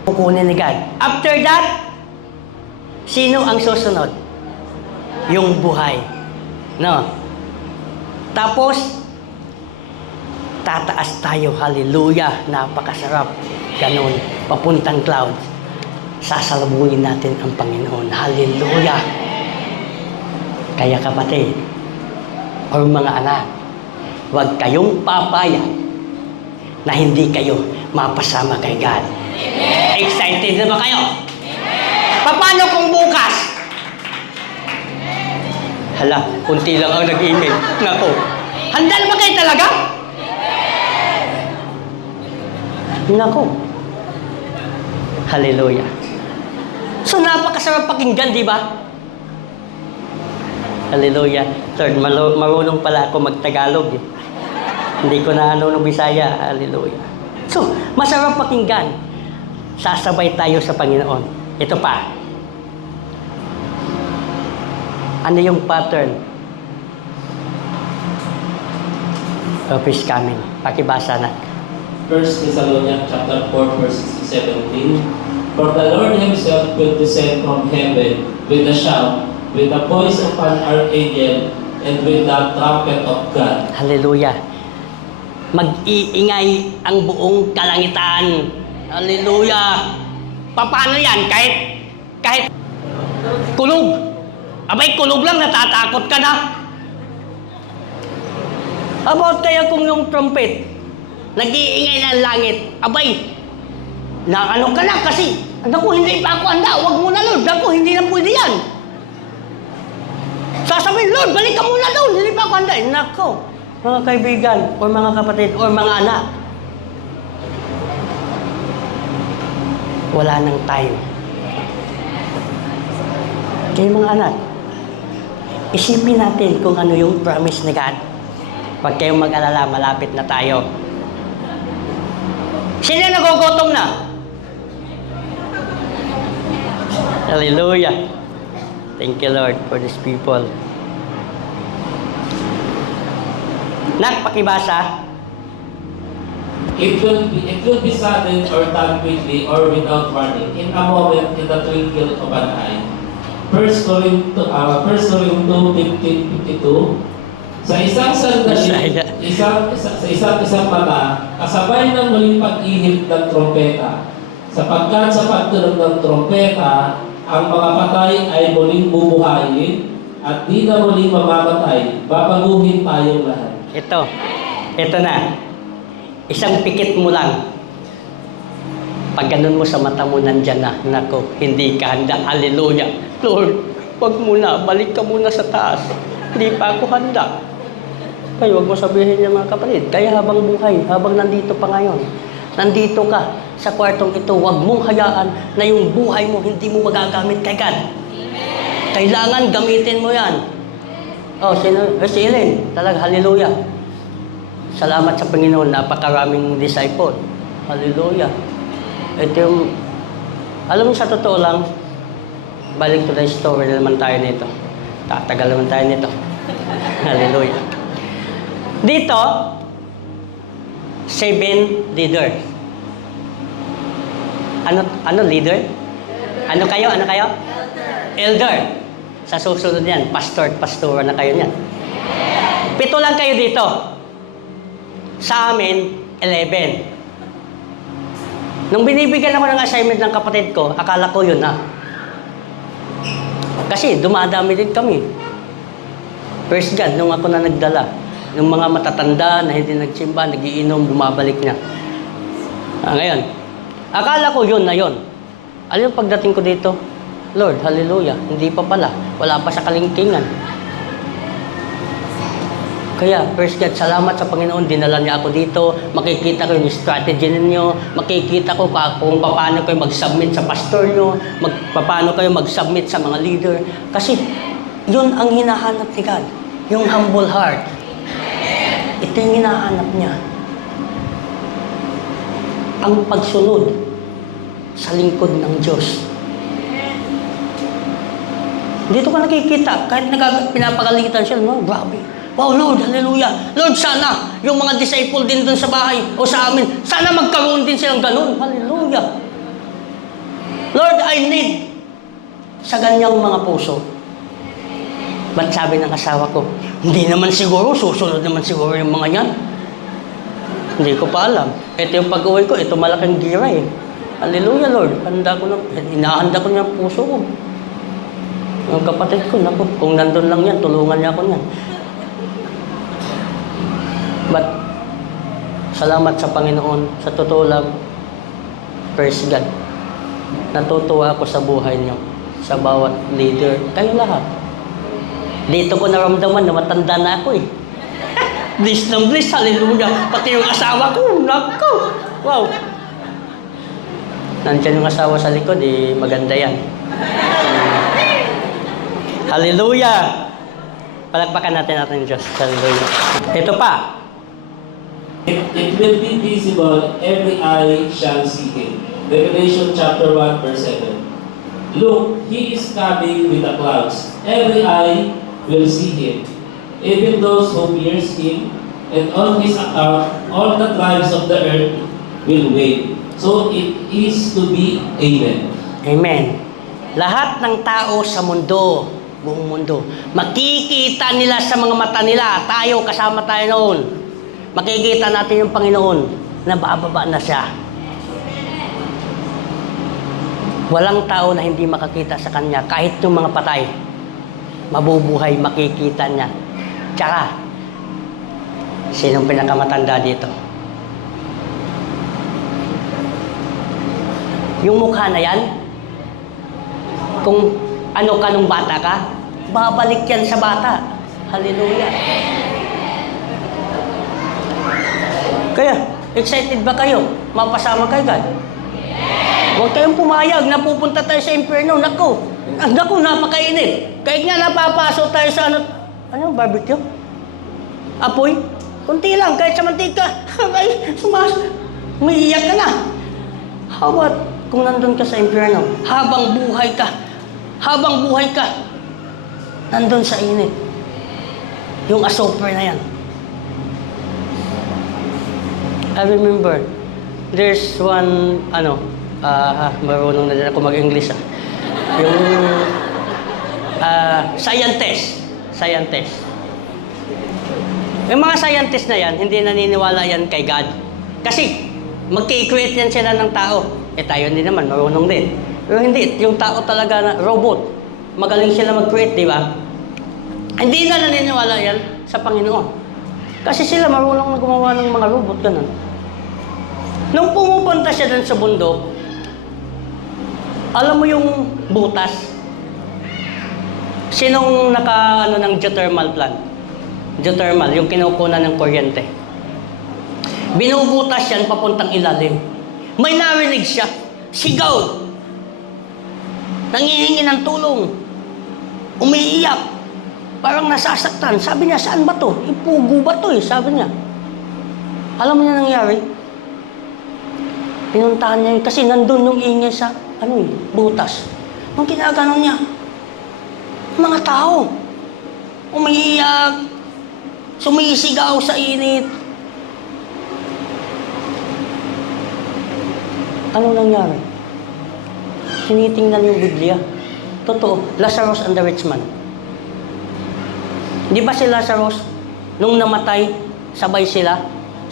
kukunin ni God. After that, sino ang susunod? Yung buhay. No? Tapos, tataas tayo. Hallelujah. Napakasarap. Ganon. Papuntang clouds. Sasalubungin natin ang Panginoon. Hallelujah. Kaya kapatid, o mga anak, huwag kayong papayag na hindi kayo mapasama kay God. Amen. Excited na ba kayo? Amen. Paano kung bukas? Hala, kunti lang ang nag-email. Nako, handa na ba kayo talaga? Nako. Hallelujah. So, napakasarap pakinggan, di ba? Hallelujah. Lord, marunong pala ako mag-Tagalog eh. Hindi ko na ng Bisaya. Hallelujah. So, masarap pakinggan. Sasabay tayo sa Panginoon. Ito pa. Ano yung pattern of His coming? Pakibasa na. 1 Thessalonians chapter 4, verse 17. For the Lord himself will descend from heaven with a shout, with the voice of an archangel, and with the trumpet of God. Hallelujah. Mag-iingay ang buong kalangitan. Hallelujah. Paano yan? Kahit kulog. Abay, kulog lang, natatakot ka na. About kaya kung yung trumpet, nag-iingay na ang langit. Abay, naano ka na kasi, naku, hindi pa ako handa. Huwag mo na, Lord. Naku, hindi na pwede yan. Sasabihin, Lord, balik ka muna doon. Hindi pa ako handa. Nako, mga kaibigan, o mga kapatid, o mga anak, wala nang time. Kaya mga anak, isipin natin kung ano yung promise ni God. Huwag kayong mag-alala, malapit na tayo. Sino nagugutom na? Hallelujah. Thank you, Lord, for these people. Nak, pakibasa. It will be sudden or done quickly or without warning, in a moment, in the twinkle of an eye. 1 Corinthians 15:52. Sa isang sandali, sa isang mata, kasabay ng muling pag-ihip ng trompeta. Sapagkat sa pagtunog ng trompeta, ang mga patay ay muling bubuhayin at di na muling mamamatay, babaguhin tayong lahat. Ito na. Isang pikit mo lang. Pag ganun mo sa mata mo, nandyan na. Nako, hindi ka handa. Hallelujah. Lord, wag muna. Balik ka muna sa taas. Hindi pa ako handa. Kaya wag mo sabihin niya mga kapatid. Kaya habang buhay, habang nandito pa ngayon, nandito ka sa kwartong ito, wag mong hayaan na yung buhay mo hindi mo magagamit kay God. Kailangan gamitin mo yan. Oh, si Ellen. Talaga, hallelujah. Salamat sa Panginoon, napakaraming disciple. Hallelujah. Ito yung, alam mo sa totoo lang, balik to the story na naman tayo nito. Tatagal naman tayo nito. Hallelujah. Dito, 7 leaders. Ano leader? Ano kayo? Elder. Sa susunod yan, pastora na kayo niyan. 7 lang kayo dito. Sa amin, 11. Nung binibigyan ako ng assignment ng kapatid ko, akala ko yun na. Kasi dumadami din kami. Praise God, nung ako na nagdala. Nung mga matatanda na hindi nagsimba, nagiinom, bumabalik niya. Ngayon, akala ko yun na yun. Alam mo pagdating ko dito, Lord, hallelujah, hindi pa pala. Wala pa sa kalingkingan. Kaya, praise God, salamat sa Panginoon, dinala niya ako dito. Makikita ko yung strategy ninyo. Makikita ko kung paano kayo mag-submit sa pastor nyo. Paano kayo mag-submit sa mga leader. Kasi, yun ang hinahanap ni God. Yung humble heart. Ito yung hinahanap niya. Ang pagsunod sa lingkod ng Diyos. Dito ka nakikita, kahit pinapagalitan siya, no? Grabe. Wow, Lord, hallelujah. Lord, sana yung mga disciple din dun sa bahay o sa amin, sana magkaroon din silang ganun. Hallelujah. Lord, I need sa ganyang mga puso. Ba't sabi ng asawa ko, hindi naman siguro, susunod naman siguro yung mga yan. Hindi ko pa alam. Ito yung pag-uwi ko, ito malaking gira eh. Hallelujah, Lord. Hinahanda ko niya ang puso ko. Yung kapatid ko, naku, kung nandun lang yan, tulungan niya ako niyan. But, salamat sa Panginoon. Sa totoo lang, praise God. Natutuwa ako sa buhay niyo. Sa bawat leader. Kayo lahat. Dito ko naramdaman na matanda na ako eh. Bliss ng bliss, hallelujah. Pati yung asawa ko, naku. Wow. Nandiyan yung asawa sa likod, eh, maganda yan. Hallelujah. Palakpakan natin ang Diyos. Hallelujah. Ito pa. It will be visible, every eye shall see him. Revelation chapter 1, verse 7. Look, he is coming with the clouds. Every eye will see him. Even those who pierce him, and on his account, all the tribes of the earth will wait. So it is to be amen. Amen. Lahat ng tao sa mundo, buong mundo, makikita nila sa mga mata nila, tayo, kasama tayo noon. Makikita natin yung Panginoon na bababa na siya. Walang tao na hindi makakita sa Kanya, kahit yung mga patay. Mabubuhay, makikita niya. Tsaka, sinong pinakamatanda dito? Yung mukha na yan, kung ano ka nung bata ka, babalik yan sa bata. Hallelujah. Kaya, excited ba kayo? Mapasama kay God? Huwag kayong pumayag na pupunta tayo sa impyerno. Naku, napakainit. Kahit nga napapaso tayo sa ano, barbecue? Apoy? Kunti lang, kahit sa mantika. Ay, umiiyak ka na. How about kung nandun ka sa impyerno? Habang buhay ka, nandun sa init. Yung asopper na yan. I remember, there's one, marunong na din ako mag-English yung scientist. Yung mga scientist na yan, hindi naniniwala yan kay God. Kasi, magki-create yan sila ng tao. Tayo din naman, marunong din. Pero hindi, yung tao talaga na robot. Magaling sila mag-create, di ba? Hindi na naniniwala yan sa Panginoon. Kasi sila marunong na gumawa ng mga robot, ganun. Nung pumupunta siya dun sa bundok, alam mo yung butas? Sinong ng geothermal plant? Geothermal, yung kinukunan ng kuryente. Binubutas yan papuntang ilalim. May narinig siya. Sigaw. Nangihingi ng tulong. Umiiyak. parang nasasaktan. Sabi niya, saan ba to? Ipugo ba to eh? Sabi niya. Alam mo niya nangyari? Pinuntahan niya yun kasi nandun yung ingay sa, butas. Nung kinaganon niya, mga tao, umiiyak, sumisigaw sa init. Ano nangyari? Tinitingnan yung Biblia. Totoo, Lazarus and the rich man. Di ba si Lazarus, nung namatay, sabay sila?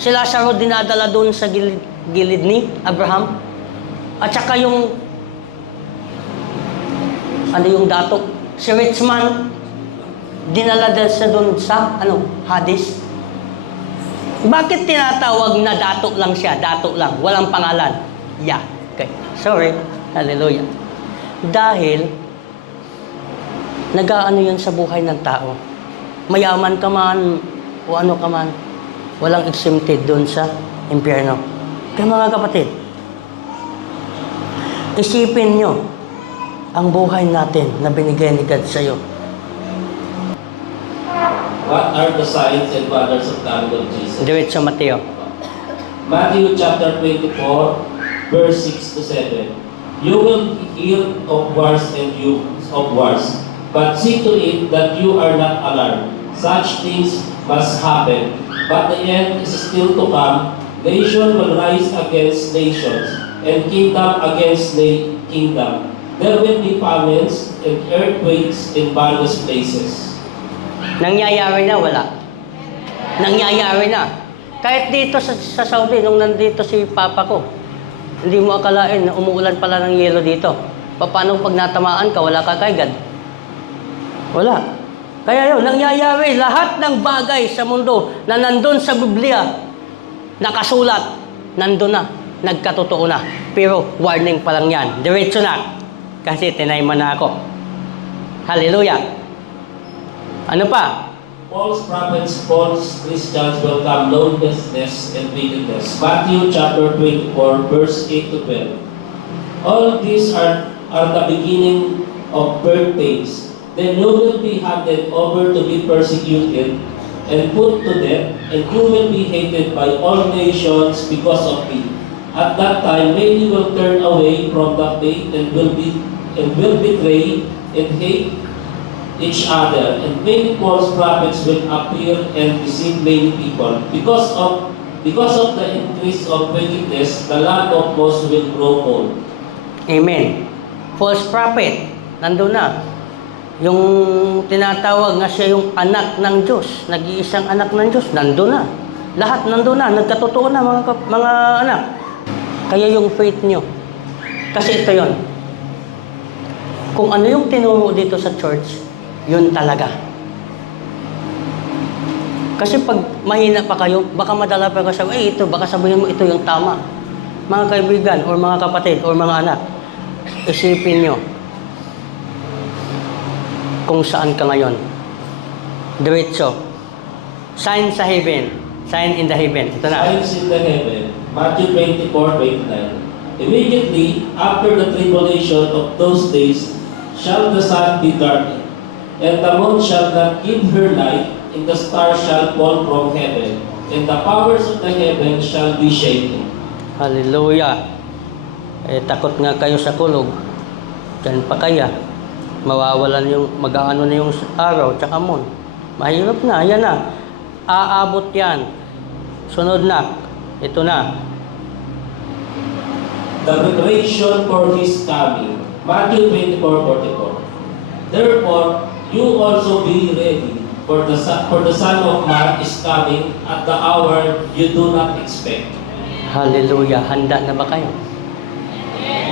Si Lazarus dinadala doon sa gilid ni Abraham. At saka yung, yung dato? Si rich man, dinala din siya doon sa, Hades. Bakit tinatawag na dato lang siya? Dato lang, walang pangalan. Yeah, okay. Sorry. Hallelujah. Dahil, nag-aano yun sa buhay ng tao. Mayaman ka man, o ano ka man, walang exempted doon sa impyerno. Kaya mga kapatid, isipin nyo ang buhay natin na binigay ni God sa iyo. What are the signs and wonders of coming of Jesus? Diretso Mateo. Matthew chapter 24, verse 6 to 7. You will hear of wars and rumors of wars, but see to it that you are not alarmed. Such things must happen, but the end is still to come. Nation will rise against nations, and kingdom against kingdom. There will be famines and earthquakes in various places. Nangyayari na, wala. Nangyayari na. Kahit dito sa Saudi, nung nandito si Papa ko, hindi mo akalain na umuulan pala ng yelo dito. Paano pag natamaan ka, wala ka kaagad? Wala. Kaya yun, nangyayari lahat ng bagay sa mundo na nandun sa Biblia, nakasulat, nandun na, nagkatotoo na. Pero warning pa lang yan. Diretso na. Kasi tinayman na ako. Hallelujah. Ano pa? False prophets, false Christians will come lawlessness and wickedness. Matthew chapter 24, verse 8 to 12. All these are the beginning of birth pains. Then you will be handed over to be persecuted and put to death, and you will be hated by all nations because of me. At that time, many will turn away from the faith and will betray and hate each other, and many false prophets will appear and deceive many people. Because of the increase of wickedness, the land of most will grow cold. Amen. False prophet, nandun na. Yung tinatawag nga siya yung anak ng Diyos, nag-iisang anak ng Diyos, nandun na. Lahat nandun na, nagkatotoo na mga anak. Kaya yung faith nyo. Kasi ito yon. Kung ano yung tinuro dito sa church, yun talaga. Kasi pag mahina pa kayo, baka madala pa kayo, ito, baka sabihin mo ito yung tama. Mga kaibigan, or mga kapatid, or mga anak, isipin nyo kung saan ka ngayon. Diretso. Sign sa heaven. Sign in the heaven. Ito na. Signs in the heaven. Matthew 24:29. Immediately after the tribulation of those days shall the sun be darkened, and the moon shall not give her light, and the stars shall fall from heaven, and the powers of the heaven shall be shaken. Hallelujah. Takot nga kayo sa kulog. Diyan pa kaya. Mawawalan yung, mag-aano na yung araw, tsaka moon. Mahirap na, yan na. Aabot yan. Sunod na. Ito na. The preparation for His coming. Matthew 24:44. Therefore, you also be ready, for the Son of Man is coming at the hour you do not expect. Hallelujah. Handa na ba kayo?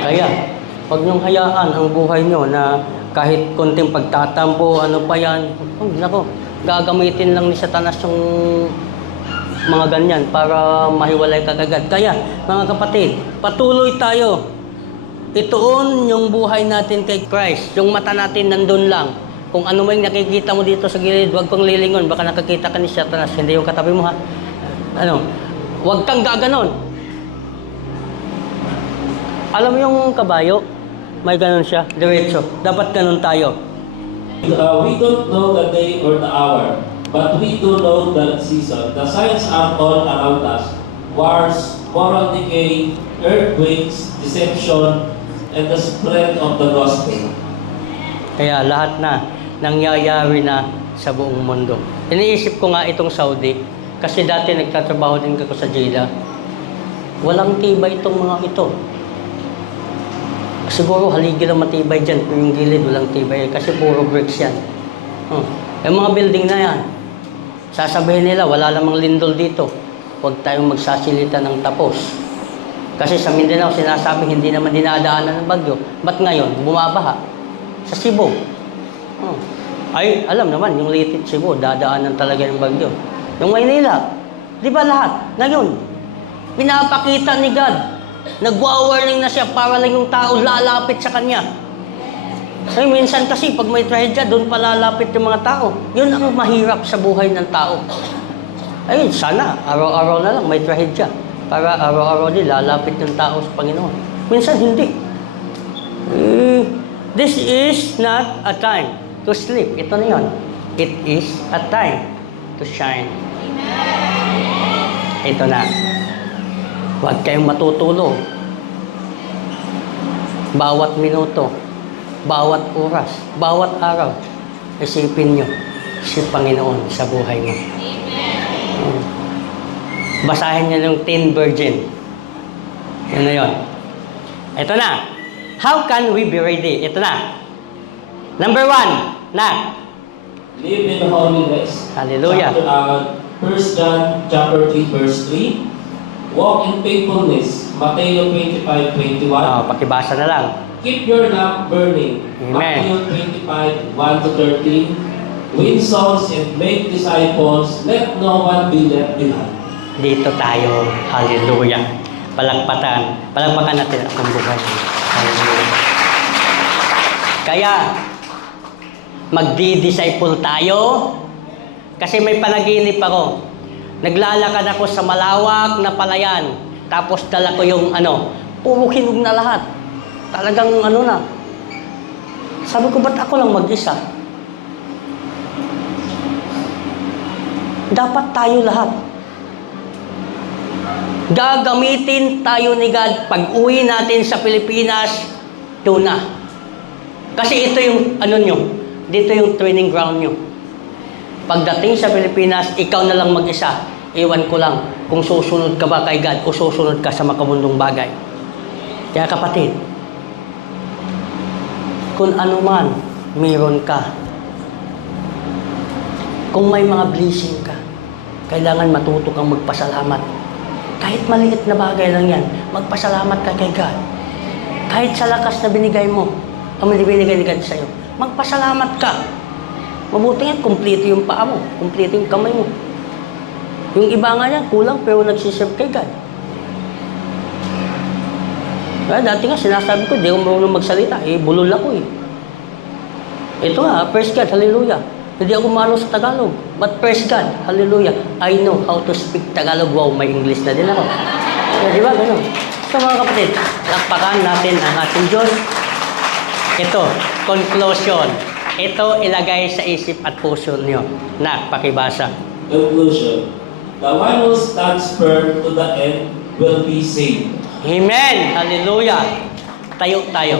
Kaya, huwag niyong hayaan ang buhay niyo na kahit konting pagtatampo, ano pa yan, nako, gagamitin lang ni Satanas yung mga ganyan para mahiwalay ka agad. Kaya, mga kapatid, patuloy tayo. Ituon yung buhay natin kay Christ. Yung mata natin nandun lang. Kung ano may nakikita mo dito sa gilid, huwag pang lilingon. Baka nakakita ka ni Satanas. Hindi yung katabi mo, ha? Huwag kang gaganon. Alam mo yung kabayo? May ganon siya. Diretso. Dapat ganon tayo. We don't know the day or the hour, but we do know the season. The signs are all around us. Wars, moral decay, earthquakes, deception, and the spread of the gospel. Kaya lahat na nangyayari na sa buong mundo. Iniisip ko nga itong Saudi, kasi dati nagtatrabaho din ako sa Jeddah. Walang tibay itong mga ito. Siguro haligi lang matibay dyan, pero yung gilid walang tibay kasi puro bricks yan. Yung mga building na yan, sasabihin nila wala namang lindol dito. Huwag tayong magsasilita ng tapos. Kasi sa Mindanao, sinasabi hindi naman dinadaanan ng bagyo. Ba't ngayon, bumabaha? Sa Cebu. Ay, alam naman, yung Litid Cebu, dadaanan talaga ng bagyo. Yung Maynila, di ba lahat? Ngayon, pinapakita ni God. Nagwa-warning na siya para lang yung tao lalapit sa Kanya. Ay, minsan kasi, pag may trahedya, doon pa lalapit yung mga tao. Yun ang mahirap sa buhay ng tao. Ayun, sana, araw-araw na lang may trahedya. Para araw-araw din lalapit yung tao sa Panginoon. Minsan, hindi. This is not a time to sleep. Ito na yun. It is a time to shine. Ito na. Huwag kayong matutulog. Bawat minuto, bawat oras, bawat araw, isipin nyo si Panginoon sa buhay mo. Basahin nyo yung 10 virgin. Yun na yun. Ito na. How can we be ready? Ito na. Number 1, na. Live in holiness. Hallelujah. 1 John chapter 3, verse 3. Walk in faithfulness. Matthew 25:21. Pakibasa na lang. Keep your lamp burning. Amen. Matthew 25:1-13. Win souls and make disciples. Let no one be left behind. Dito tayo. Hallelujah. Palagpakan natin ang buhay. Hallelujah. Kaya, magdi-disciple tayo. Kasi may panaginip ako. Naglalakad ako sa malawak na palayan. Tapos dala ko yung puro hinog na lahat. Talagang na. Sabi ko, ba't ako lang mag-isa? Dapat tayo lahat. Gagamitin tayo ni God pag uwi natin sa Pilipinas, doon na. Kasi ito yung nyo, dito yung training ground nyo. Pagdating sa Pilipinas, ikaw na lang mag-isa. Iwan ko lang kung susunod ka ba kay God o susunod ka sa makabundong bagay. Kaya kapatid, kung ano man meron ka, kung may mga blessing ka, kailangan matuto kang magpasalamat. Kahit maliit na bagay lang yan, magpasalamat ka kay God. Kahit sa lakas na binigay mo, ang binigay ni God sa'yo, magpasalamat ka. Mabuti nga, kumplito yung paa mo, kumplito yung kamay mo. Yung iba nga niya, kulang pero nagsiserve kay God. Kaya dati nga, sinasabi ko, di ako marunong magsalita. Bulol ako eh. Ito nga, praise God, hallelujah. Hindi ako marunong sa Tagalog. But praise God, hallelujah. I know how to speak Tagalog. Wow, may English na din ako. Kaya di ba, gano'n? So mga kapatid, lakpakan natin ang ating Diyos. Ito, conclusion. Ito, ilagay sa isip at puso niyo. Na, pakibasa. Conclusion. The one who stands firm to the end will be saved. Amen! Hallelujah! Tayo tayo.